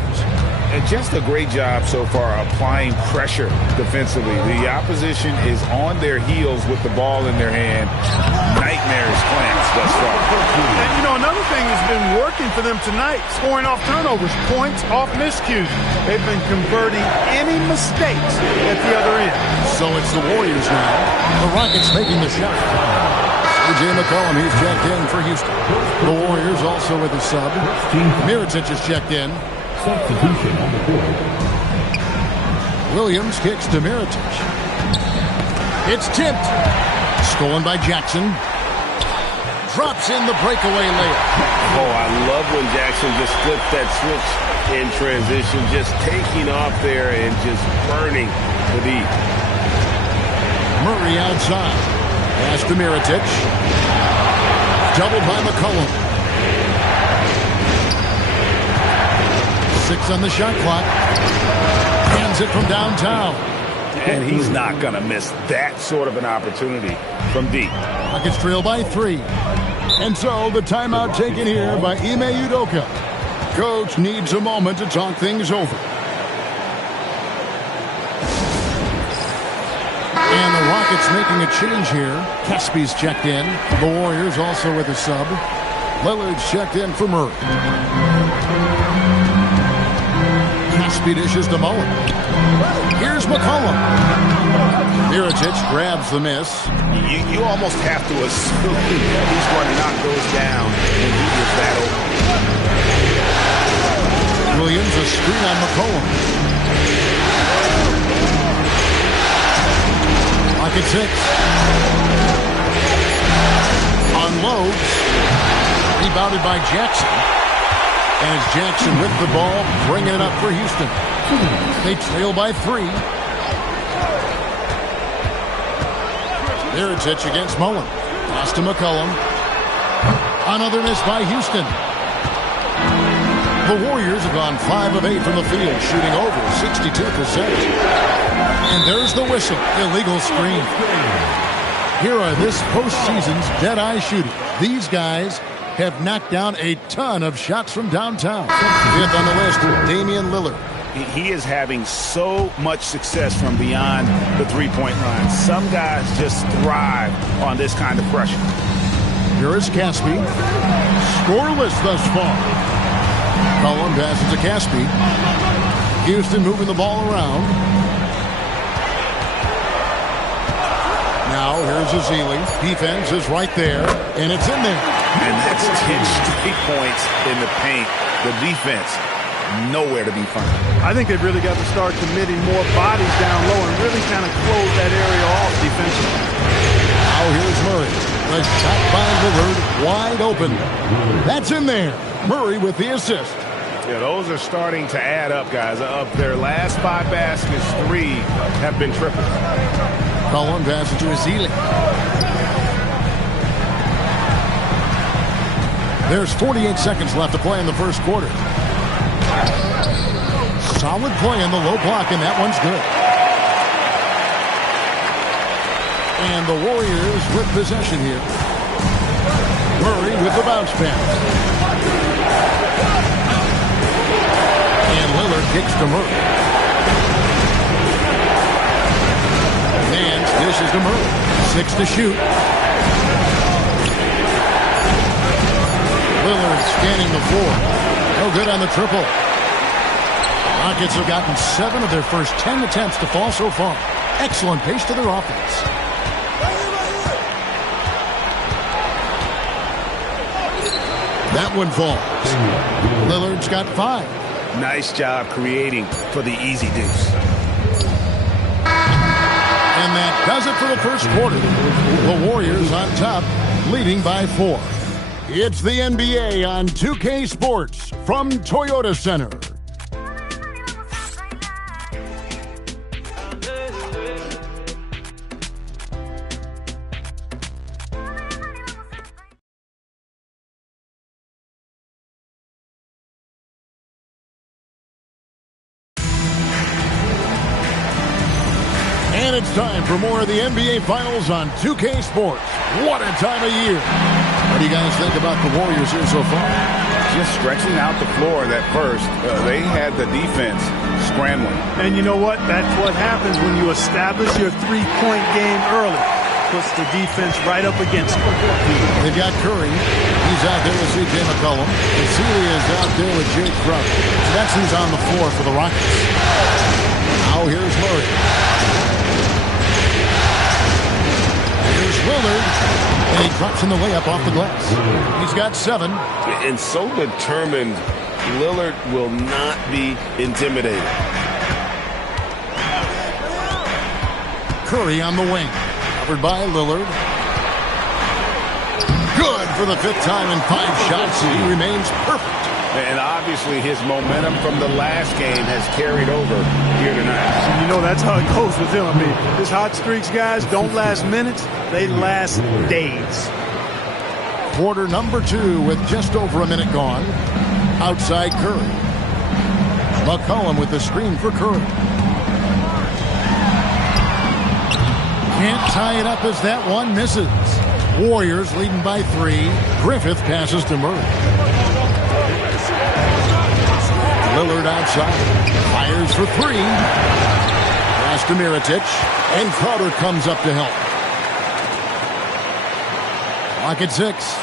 And just a great job so far applying pressure defensively. The opposition is on their heels with the ball in their hand. Nightmarish plans thus far. And, you know, another thing that's been working for them tonight, scoring off turnovers, points off miscues. They've been converting any mistakes at the other end. So it's the Warriors now. The Rockets making the shot. A.J. McCollum, he's checked in for Houston. The Warriors also with a sub. Mirotic is checked in. Substitution on the board. Williams kicks to Mirotic. It's tipped. Stolen by Jackson. Drops in the breakaway layup. Oh, I love when Jackson just flipped that switch in transition, just taking off there and just burning the D. Murray outside. Pass to Mirotic. Doubled by McCollum. 6 on the shot clock. Hands it from downtown. And he's not going to miss that sort of an opportunity from deep. Rockets trail by 3. And so the timeout taken here by Ime Udoka. Coach needs a moment to talk things over. And the Rockets making a change here. Caspi's checked in. The Warriors also with a sub. Lillard's checked in for Murray. Caspi dishes to Mullen. Here's McCollum. Mirotic grabs the miss. You almost have to assume he's going to knock those down when he is that open. Williams a screen on McCollum. Rocket 6. Unloads. Rebounded by Jackson. As Jackson with the ball, bringing it up for Houston. They trail by 3. Mirotic against Mullen. Pass to McCollum. Another miss by Houston. The Warriors have gone 5 of 8 from the field, shooting over 62%. And there's the whistle. Illegal screen. Here are this postseason's dead-eye shooters. These guys have knocked down a ton of shots from downtown. 5th on the list, Damian Lillard. He is having so much success from beyond the three-point line. Some guys just thrive on this kind of pressure. Here is Caspi. Scoreless thus far. Cullen passes to Caspi. Houston moving the ball around. Now here's Azili. Defense is right there, and it's in there. And that's 10 straight points in the paint. The defense, nowhere to be found. I think they've really got to start committing more bodies down low and really kind of close that area off defensively. Now here's Murray. The shot by Lillard, wide open. That's in there. Murray with the assist. Yeah, those are starting to add up, guys. Of their last 5 baskets, 3 have been triples. Cullen passes to Azili. There's 48 seconds left to play in the first quarter. Solid play in the low block, and that one's good. And the Warriors with possession here. Murray with the bounce pass. And Lillard kicks to Murray. Nance dishes to Murray. 6 to shoot. Lillard scanning the floor. No good on the triple. Rockets have gotten 7 of their first 10 attempts to fall so far. Excellent pace to their offense. That one falls. Lillard's got 5. Nice job creating for the easy deuce. And that does it for the first quarter. The Warriors on top, leading by 4. It's the NBA on 2K Sports from Toyota Center. And it's time for more of the NBA Finals on 2K Sports. What a time of year. What do you guys think about the Warriors here so far? Just stretching out the floor at first. They had the defense scrambling. And you know what? That's what happens when you establish your three-point game early. puts the defense right up against him. They've got Curry. He's out there with C.J. McCollum. And Celia is out there with Jake Crowder. So that's who's on the floor for the Rockets. Now here's Murray. Here's Lillard. And he drops in the layup off the glass. He's got 7. And so determined, Lillard will not be intimidated. Curry on the wing. Covered by Lillard. Good for the 5th time in 5 shots. He remains perfect. And obviously his momentum from the last game has carried over here tonight. You know, that's how it goes with him. I mean, his hot streaks, guys, don't last minutes. They last days. Quarter number 2 with just over a minute gone. Outside Curry. McCollum with the screen for Curry. Can't tie it up as that one misses. Warriors leading by 3. Griffith passes to Murray. Lillard outside. Fires for 3. Pass to Mirotic. And Crowder comes up to help. Clock at 6.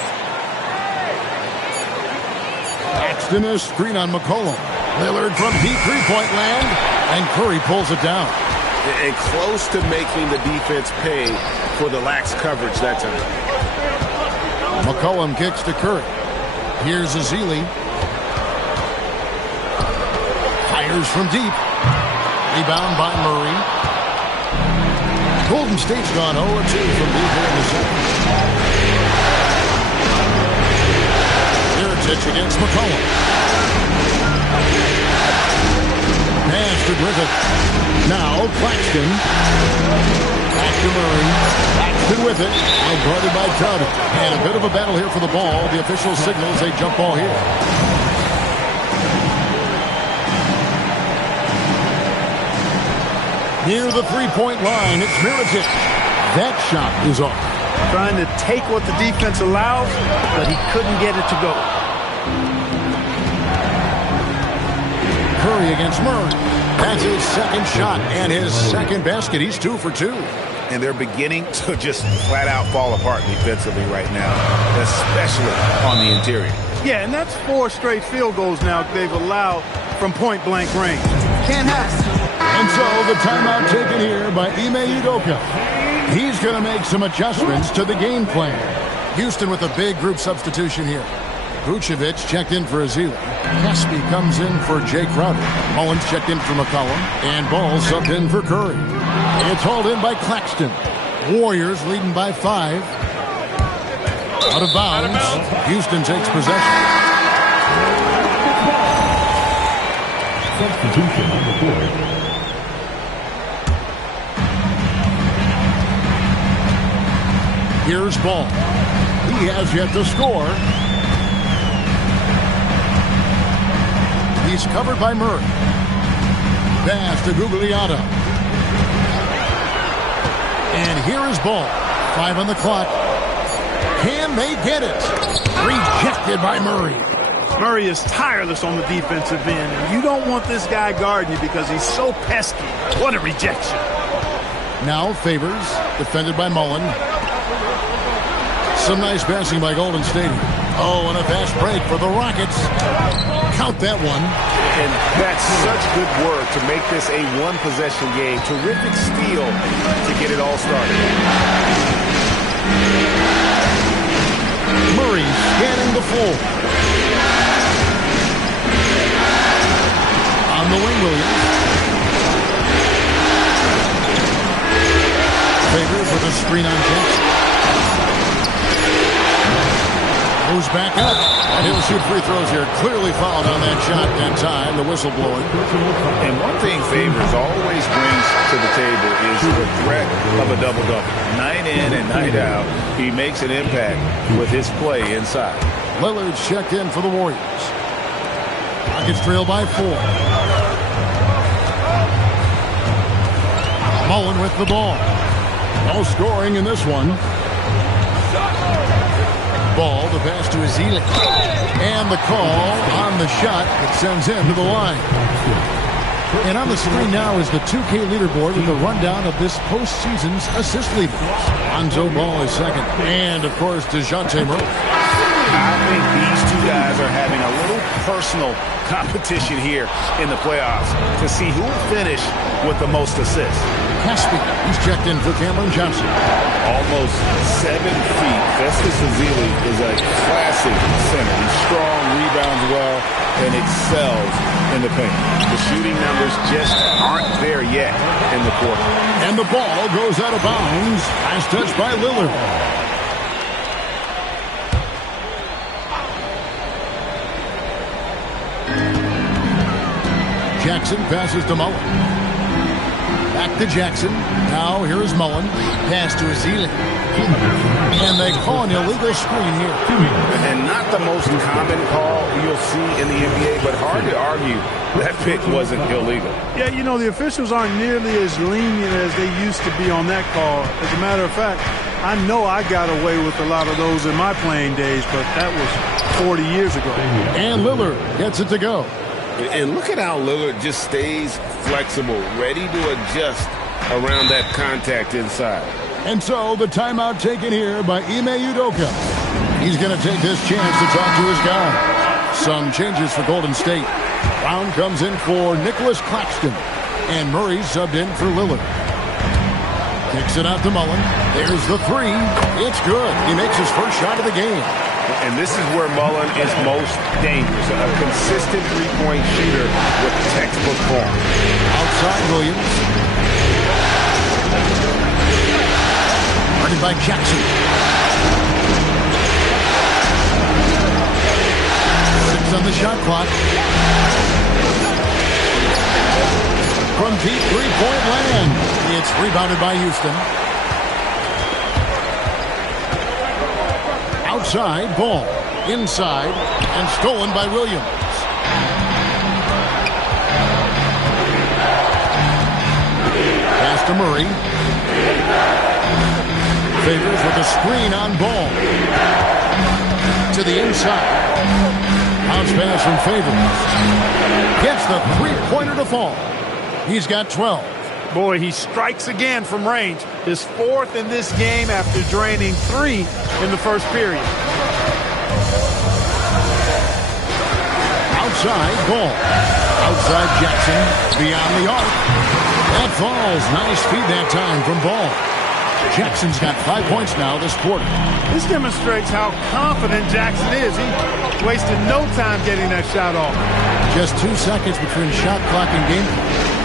Paxton a screen on McCollum. Lillard from deep three-point land. And Curry pulls it down. And close to making the defense pay for the lax coverage that time. McCollum kicks to Curry. Here's Azili. Fires from deep. Rebound by Murray. Golden State's gone 0-2 from deep here in the second. Mirotic against McCollum. Pass to Griffith. Now Claxton. Back to Murray. Claxton with it. Now guarded by Crowder. And a bit of a battle here for the ball. The official signals a jump ball here. Near the three-point line, it's Mirotic. That shot is off. Trying to take what the defense allows, but he couldn't get it to go. Curry against Murray. That's his second shot and his second basket. He's 2 for 2. And they're beginning to just flat out fall apart defensively right now, especially on the interior. Yeah, and that's 4 straight field goals now they've allowed from point-blank range. Can't have it. And so the timeout taken here by Ime Udoka. He's going to make some adjustments to the game plan. Houston with a big group substitution here. Vucevic checked in for Azili. Caspi comes in for Jake Crowder. Mullins checked in for McCollum. And Ball subbed in for Curry. It's hauled in by Claxton. Warriors leading by 5. Out of bounds. Houston takes possession. Substitution on the board. Here's Ball. He has yet to score. He's covered by Murray. Pass to Gugliotta. And here is Ball. 5 on the clock. Can they get it? Rejected by Murray. Murray is tireless on the defensive end, and you don't want this guy guarding you because he's so pesky. What a rejection. Now Favors, defended by Mullen. Some nice passing by Golden State. Oh, and a fast break for the Rockets. Count that one. And that's such good work to make this a one-possession game. Terrific steal to get it all started. Murray scanning the floor. On the wing, Williams. Favors with a screen on Jackson. Moves back up. And he'll shoot free throws here. Clearly fouled on that shot that time. The whistle blowing. And one thing Favors always brings to the table is the threat of a double-double. Night in and night out, he makes an impact with his play inside. Lillard's checked in for the Warriors. Rockets trail by 4. Mullen with the ball. No scoring in this one. Ball, the pass to Azili. And the call on the shot that sends him to the line. And on the screen now is the 2K leaderboard with a rundown of this postseason's assist leaders. Lonzo Ball is second. And, of course, Dejounte Murray. I think these two guys are having a little personal competition here in the playoffs to see who will finish with the most assists. Caspi, he's checked in for Cameron Johnson. Almost 7 feet. Festus Ezeli is a classic center. He's strong, rebounds well, and excels in the paint. The shooting numbers just aren't there yet in the quarter. And the ball goes out of bounds. Last touch by Lillard. Jackson passes to Mullen. Back to Jackson. Now here is Mullen. Pass to Ezeli. And they call an illegal screen here. And not the most common call you'll see in the NBA, but hard to argue that pick wasn't illegal. Yeah, you know, the officials aren't nearly as lenient as they used to be on that call. As a matter of fact, I know I got away with a lot of those in my playing days, but that was 40 years ago. And Lillard gets it to go. And look at how Lillard just stays flexible, ready to adjust around that contact inside. And so the timeout taken here by Ime Udoka. He's going to take this chance to talk to his guy. Some changes for Golden State. Brown comes in for Nicholas Claxton. And Murray subbed in for Lillard. Kicks it out to Mullen. There's the three. It's good. He makes his first shot of the game. And this is where Mullen is most dangerous. A consistent three-point shooter with textbook form. Outside Williams. Guarded by Jackson. 6 on the shot clock. From deep three-point land. It's rebounded by Houston. Outside, Ball. Inside, and stolen by Williams. Pass to Murray. Favors with a screen on Ball. To the inside. Bounce pass from Favors. Gets the three-pointer to fall. He's got 12. Boy, he strikes again from range. His 4th in this game after draining 3 in the first period. Outside, Ball. Outside Jackson. Beyond the arc. That falls. Nice feed that time from Ball. Jackson's got 5 points now this quarter. This demonstrates how confident Jackson is. He wasted no time getting that shot off. Just 2 seconds between shot clock and game clock.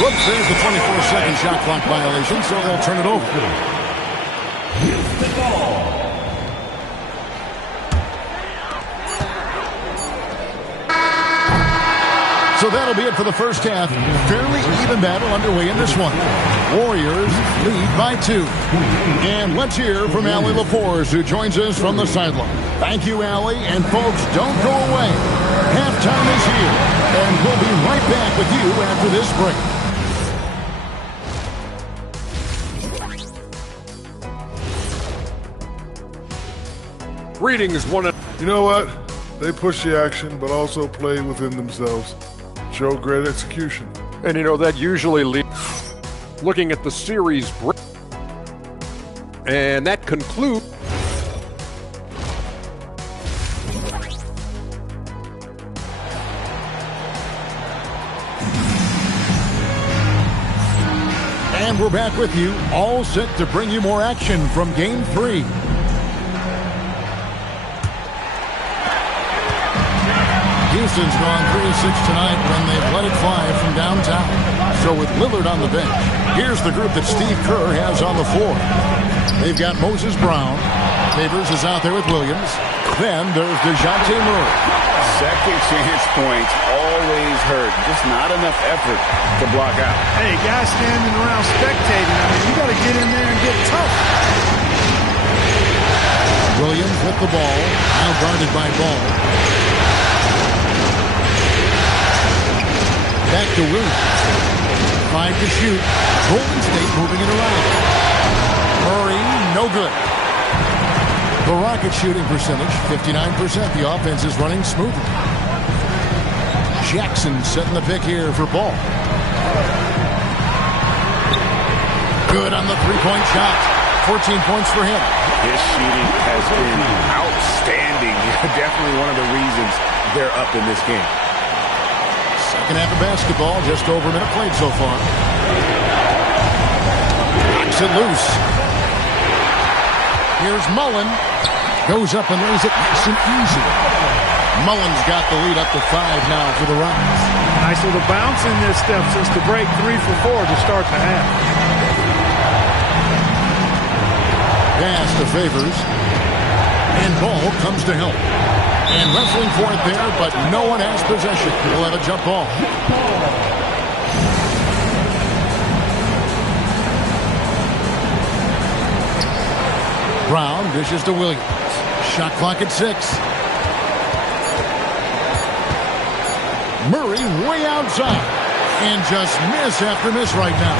Whoops, there's the 24-second shot clock violation, so they'll turn it over. So that'll be it for the first half. Fairly even battle underway in this one. Warriors lead by 2. And let's hear from Allie LaForce, who joins us from the sideline. Thank you, Allie. And folks, don't go away. Halftime is here. And we'll be right back with you after this break. Greetings, one and... You know what? They push the action, but also play within themselves. Show great execution. And you know, that usually leads... Looking at the series break. And that concludes... And we're back with you, all set to bring you more action from Game 3. Houston's gone 3-6 tonight when they've let it fly from downtown. So with Lillard on the bench, here's the group that Steve Kerr has on the floor. They've got Moses Brown. Favors is out there with Williams. Then there's Dejounte Murray. Second chance points always hurt. Just not enough effort to block out. Hey, guys standing around spectating. I mean, you got to get in there and get tough. Williams with the ball. Now guarded by Ball. Back to Williams. 5 to shoot. Golden State moving it around. Murray, no good. The Rockets shooting percentage, 59%. The offense is running smoothly. Jackson setting the pick here for Ball. Good on the three-point shot. 14 points for him. His shooting has been outstanding. Definitely one of the reasons they're up in this game. Second half of basketball, just over a minute played so far. Knocks it loose. Here's Mullen. Goes up and lays it nice and easy. Mullen's got the lead up to 5 now for the Rockets. Nice little bounce in this step since the break. 3 for 4 to start the half. Pass to Favors. And Ball comes to help. And wrestling for it there, but no one has possession. We'll have a jump ball. Brown dishes to Williams. Shot clock at 6. Murray way outside. And just miss after miss right now.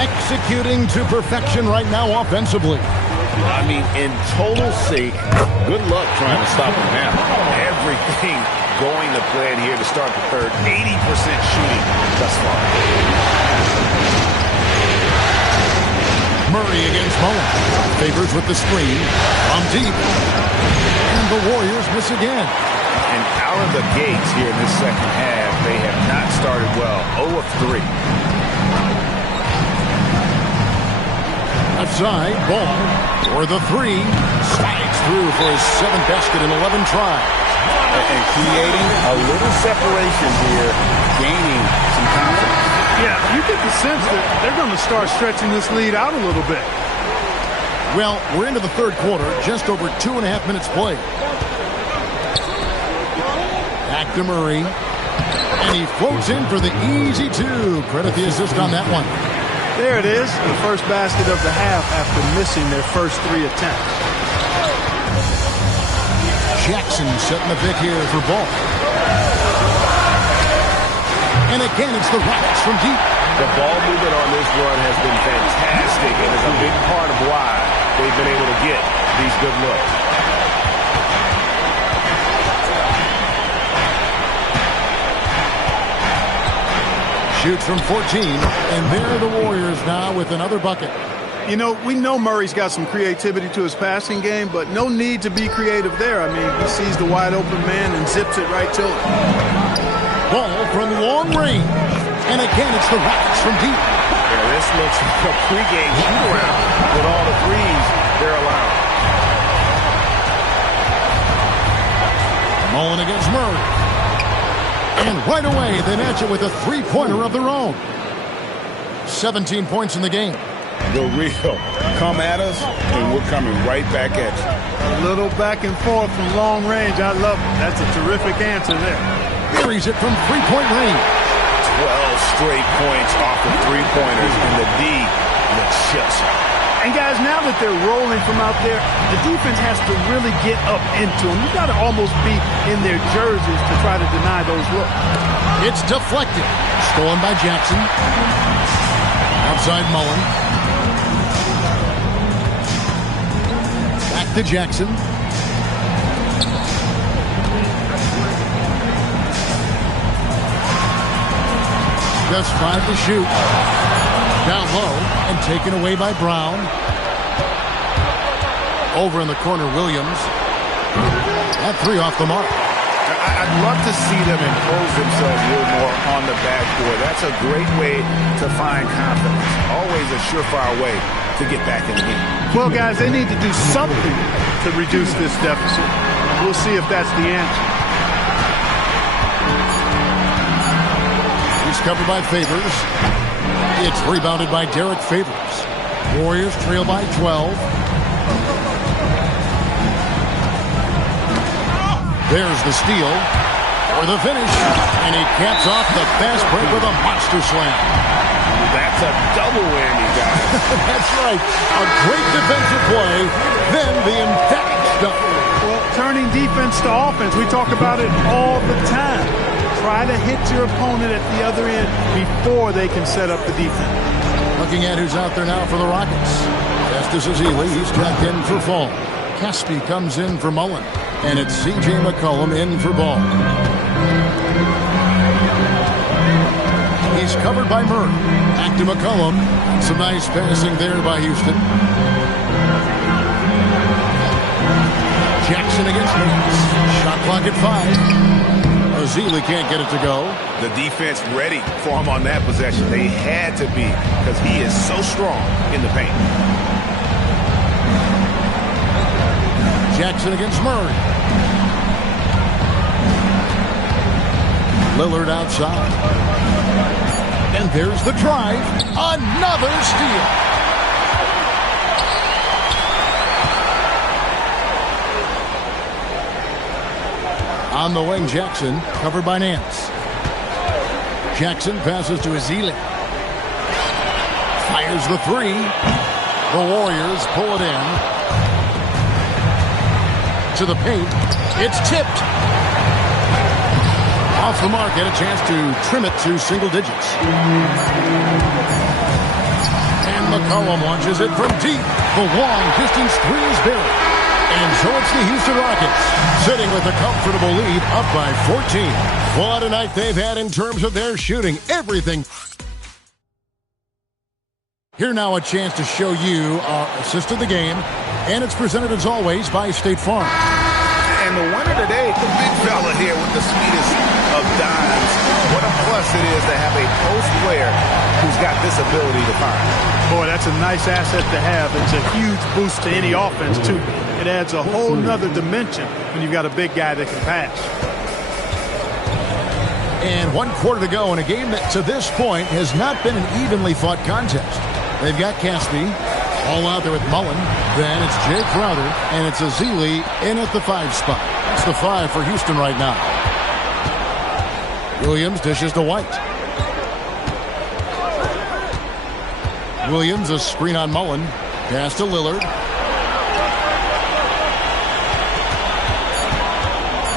Executing to perfection right now offensively. I mean, in total sync, good luck trying to stop him now. Everything going to plan here to start the third. 80% shooting thus far. Murray against Mullen. Favors with the screen. From deep. And the Warriors miss again. And out of the gates here in this second half, they have not started well. 0 of 3. Outside, Ball for the 3. Slides through for his 7th basket in 11 tries. And creating a little separation here, gaining some confidence. Yeah, you get the sense that they're going to start stretching this lead out a little bit. Well, we're into the third quarter, just over 2.5 minutes played. Back to Murray. And he floats in for the easy 2. Credit the assist on that one. There it is, the first basket of the half after missing their first 3 attempts. Jackson setting the pick here for Ball. And again, it's the Rockets from deep. The ball movement on this run has been fantastic and is a big part of why they've been able to get these good looks. Shoots from 14, and there are the Warriors now with another bucket. You know, we know Murray's got some creativity to his passing game, but no need to be creative there. I mean, he sees the wide open man and zips it right to him. Ball from long range. And again, it's the Rockets from deep. Yeah, this looks like a pregame shoot-around with all the threes they're allowing. Mullen against Murray. And right away, they match it with a three-pointer of their own. 17 points in the game. The real come at us, and we're coming right back at you. A little back and forth from long range. I love it. That's a terrific answer there. Buries it from three-point range. 12 straight points off of three-pointers, and the D looks just. And guys, now that they're rolling from out there, the defense has to really get up into them. You got to almost be in their jerseys to try to deny those looks. It's deflected. Stolen by Jackson. Outside Mullen. Back to Jackson. Just 5 to shoot. Down low and taken away by Brown. Over in the corner, Williams. That 3 off the mark. I'd love to see them impose themselves a little more on the backboard. That's a great way to find confidence. Always a surefire way to get back in the game. Well, guys, they need to do something to reduce this deficit. We'll see if that's the answer. He's covered by Favors. It's rebounded by Derek Favors. Warriors trail by 12. There's the steal for the finish. And he caps off the fast break with a monster slam. That's a double whammy, guys. That's right. A great defensive play, then the emphatic stuff. Well, turning defense to offense, we talk about it all the time. try to hit your opponent at the other end before they can set up the defense. Looking at who's out there now for the Rockets. Festus Ezeli, he's checked in for Fall. Caspi comes in for Mullen. And it's C.J. McCollum in for Ball. He's covered by Murray. Back to McCollum. Some nice passing there by Houston. Jackson against Nance. Shot clock at 5. Ezeli can't get it to go. The defense ready for him on that possession. They had to be because he is so strong in the paint. Jackson against Murray. Lillard outside. And there's the drive. Another steal. On the wing, Jackson, covered by Nance. Jackson passes to Ezeli. Fires the 3. The Warriors pull it in. To the paint. It's tipped. Off the mark, had a chance to trim it to single digits. And McCollum launches it from deep. The long distance 3 is buried. And so it's the Houston Rockets sitting with a comfortable lead up by 14. What a night they've had in terms of their shooting. Everything. Here now a chance to show you our assist of the game. And it's presented as always by State Farm. And the winner today, the big fella here with the sweetest of dimes. What a plus it is to have a post player who's got this ability to find. Boy, that's a nice asset to have. It's a huge boost to any offense, too. It adds a whole nother dimension when you've got a big guy that can pass. And 1 quarter to go in a game that to this point has not been an evenly fought contest. They've got Caspi all out there with Mullen. Then it's Jay Crowder, and it's Ezeli in at the 5 spot. That's the 5 for Houston right now. Williams dishes to White. Williams, a screen on Mullen. Pass to Lillard.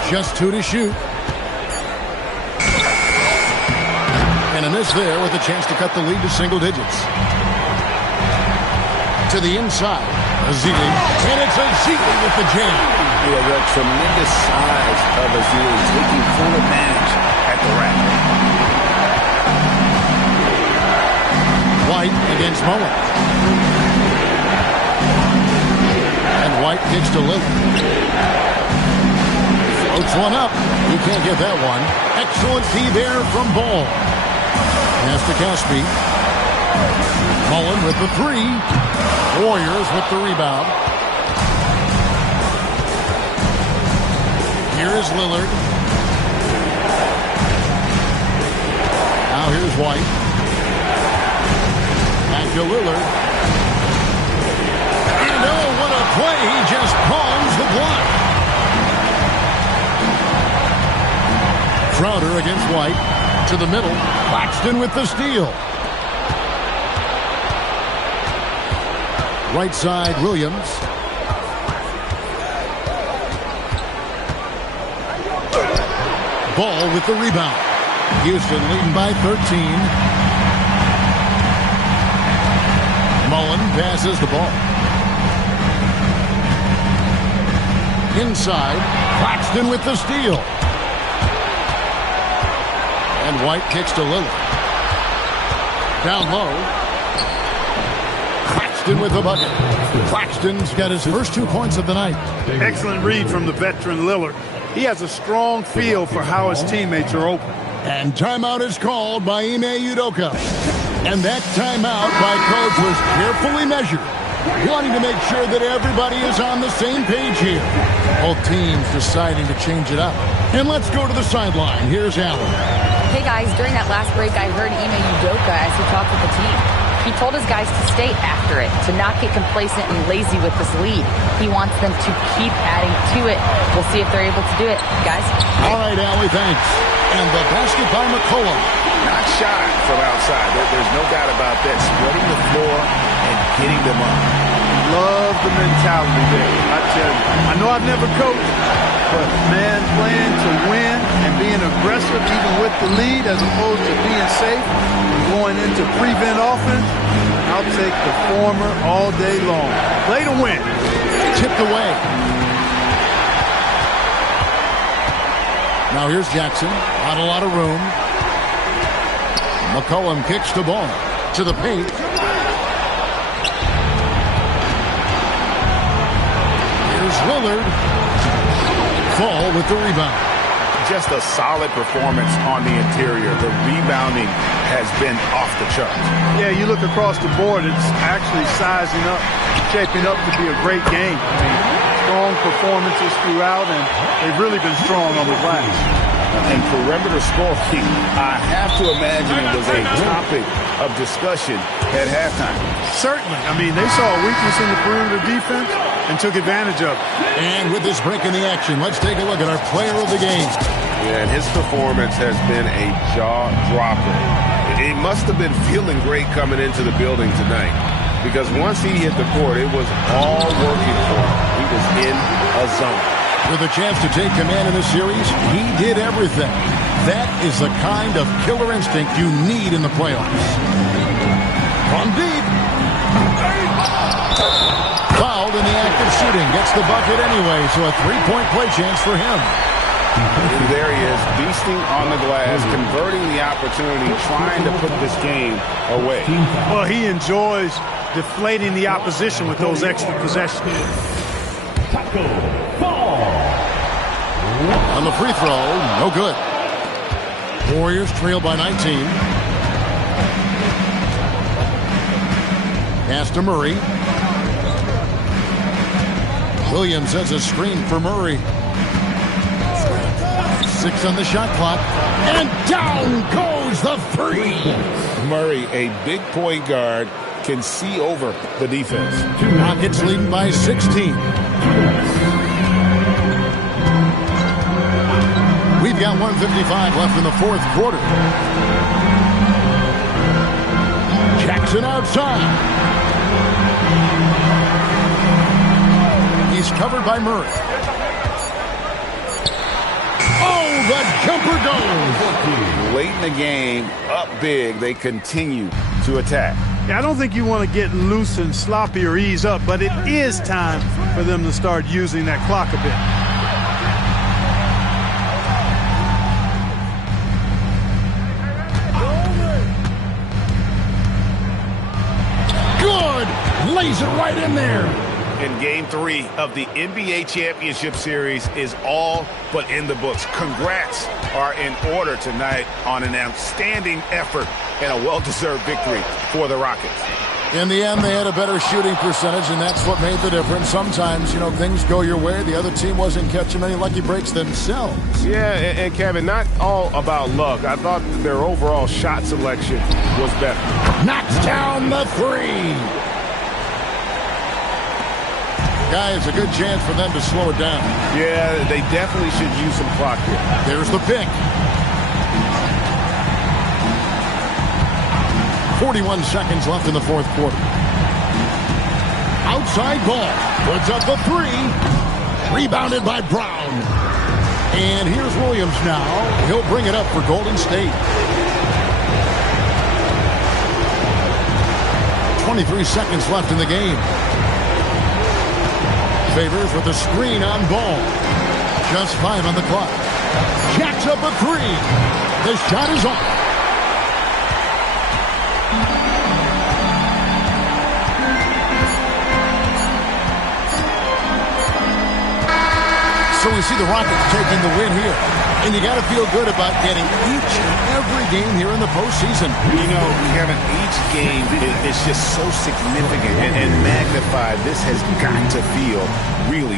Just 2 to shoot. And a miss there with a chance to cut the lead to single digits. To the inside. Ezeli. And it's Ezeli with the jam. Yeah, the tremendous size of Ezeli taking full advantage at the rack. White against Mullen. And White kicks to Lillard. Floats one up. You can't get that one. Excellent D there from Ball. Pass to Caspi. Mullen with the 3. Warriors with the rebound. Here is Lillard. Now here's White. Back to Lillard. And oh, what a play. He just palms the block. Crowder against White. To the middle. Claxton with the steal. Right side, Williams. Ball with the rebound. Houston leading by 13. Mullen passes the ball. Inside, Claxton with the steal. And White kicks to Lillard. Down low. Claxton with the bucket. Claxton's got his first 2 points of the night. Excellent read from the veteran Lillard. He has a strong feel for how his teammates are open. And timeout is called by Ime Udoka. And that timeout by coach was carefully measured, wanting to make sure that everybody is on the same page here. Both teams deciding to change it up. And let's go to the sideline. Here's Allen. Hey guys, during that last break, I heard Ime Udoka as he talked with the team. He told his guys to stay after it, to not get complacent and lazy with this lead. He wants them to keep adding to it. We'll see if they're able to do it, guys. All right, Allie, thanks. And the basket by McCollum. Not shy from outside. There's no doubt about that. Spreading the floor and getting them up. Love the mentality there. I tell you. I know I've never coached, But, man, playing to win and being aggressive even with the lead as opposed to being safe and going into prevent offense, I'll take the former all day long. Play to win. Tipped away. Now here's Jackson. Not a lot of room. McCollum kicks the ball to the paint. Here's Lillard. Fall with the rebound. Just a solid performance on the interior. The rebounding has been off the charts. Yeah, you look across the board, it's actually sizing up, shaping up to be a great game. I mean, strong performances throughout, and they've really been strong on the glass. And perimeter scoring, I have to imagine it was a topic of discussion at halftime. Certainly. I mean, they saw a weakness in the perimeter defense and took advantage of it. And with this break in the action, let's take a look at our player of the game. Yeah, and his performance has been a jaw-dropper. He must have been feeling great coming into the building tonight, because once he hit the court, it was all working for him. He was in a zone. With a chance to take command in this series, he did everything. That is the kind of killer instinct you need in the playoffs. From deep. Fouled in the act of shooting. Gets the bucket anyway, so a three-point play chance for him. And there he is, beasting on the glass, converting the opportunity, trying to put this game away. Well, he enjoys deflating the opposition with those extra possessions. On the free throw, no good. Warriors trail by 19. Pass to Murray. Williams has a screen for Murray. 6 on the shot clock. And down goes the three. Murray, a big point guard, can see over the defense. Rockets leading by 16. We've got 1:55 left in the fourth quarter. Jackson outside. He's covered by Murray. Oh, the jumper goes. Late in the game, up big, they continue to attack. Yeah, I don't think you want to get loose and sloppy or ease up, but it is time for them to start using that clock a bit. Lays it right in there. And Game 3 of the NBA Championship Series is all but in the books. Congrats are in order tonight on an outstanding effort and a well-deserved victory for the Rockets. In the end, they had a better shooting percentage, and that's what made the difference. Sometimes, you know, things go your way. The other team wasn't catching many lucky breaks themselves. Yeah, and Kevin, not all about luck. I thought their overall shot selection was better. Knocks down the three. Guys, a good chance for them to slow it down. Yeah, they definitely should use some clock here. There's the pick. 41 seconds left in the fourth quarter. Outside ball. Puts up the three. Rebounded by Brown. And here's Williams now. He'll bring it up for Golden State. 23 seconds left in the game. Favors with a screen on ball. Just 5 on the clock. Jacks up a three. The shot is off. So we see the Rockets taking the win here. And you got to feel good about getting each and every game here in the postseason. You know, Kevin, each game is just so significant and magnified. This has got to feel really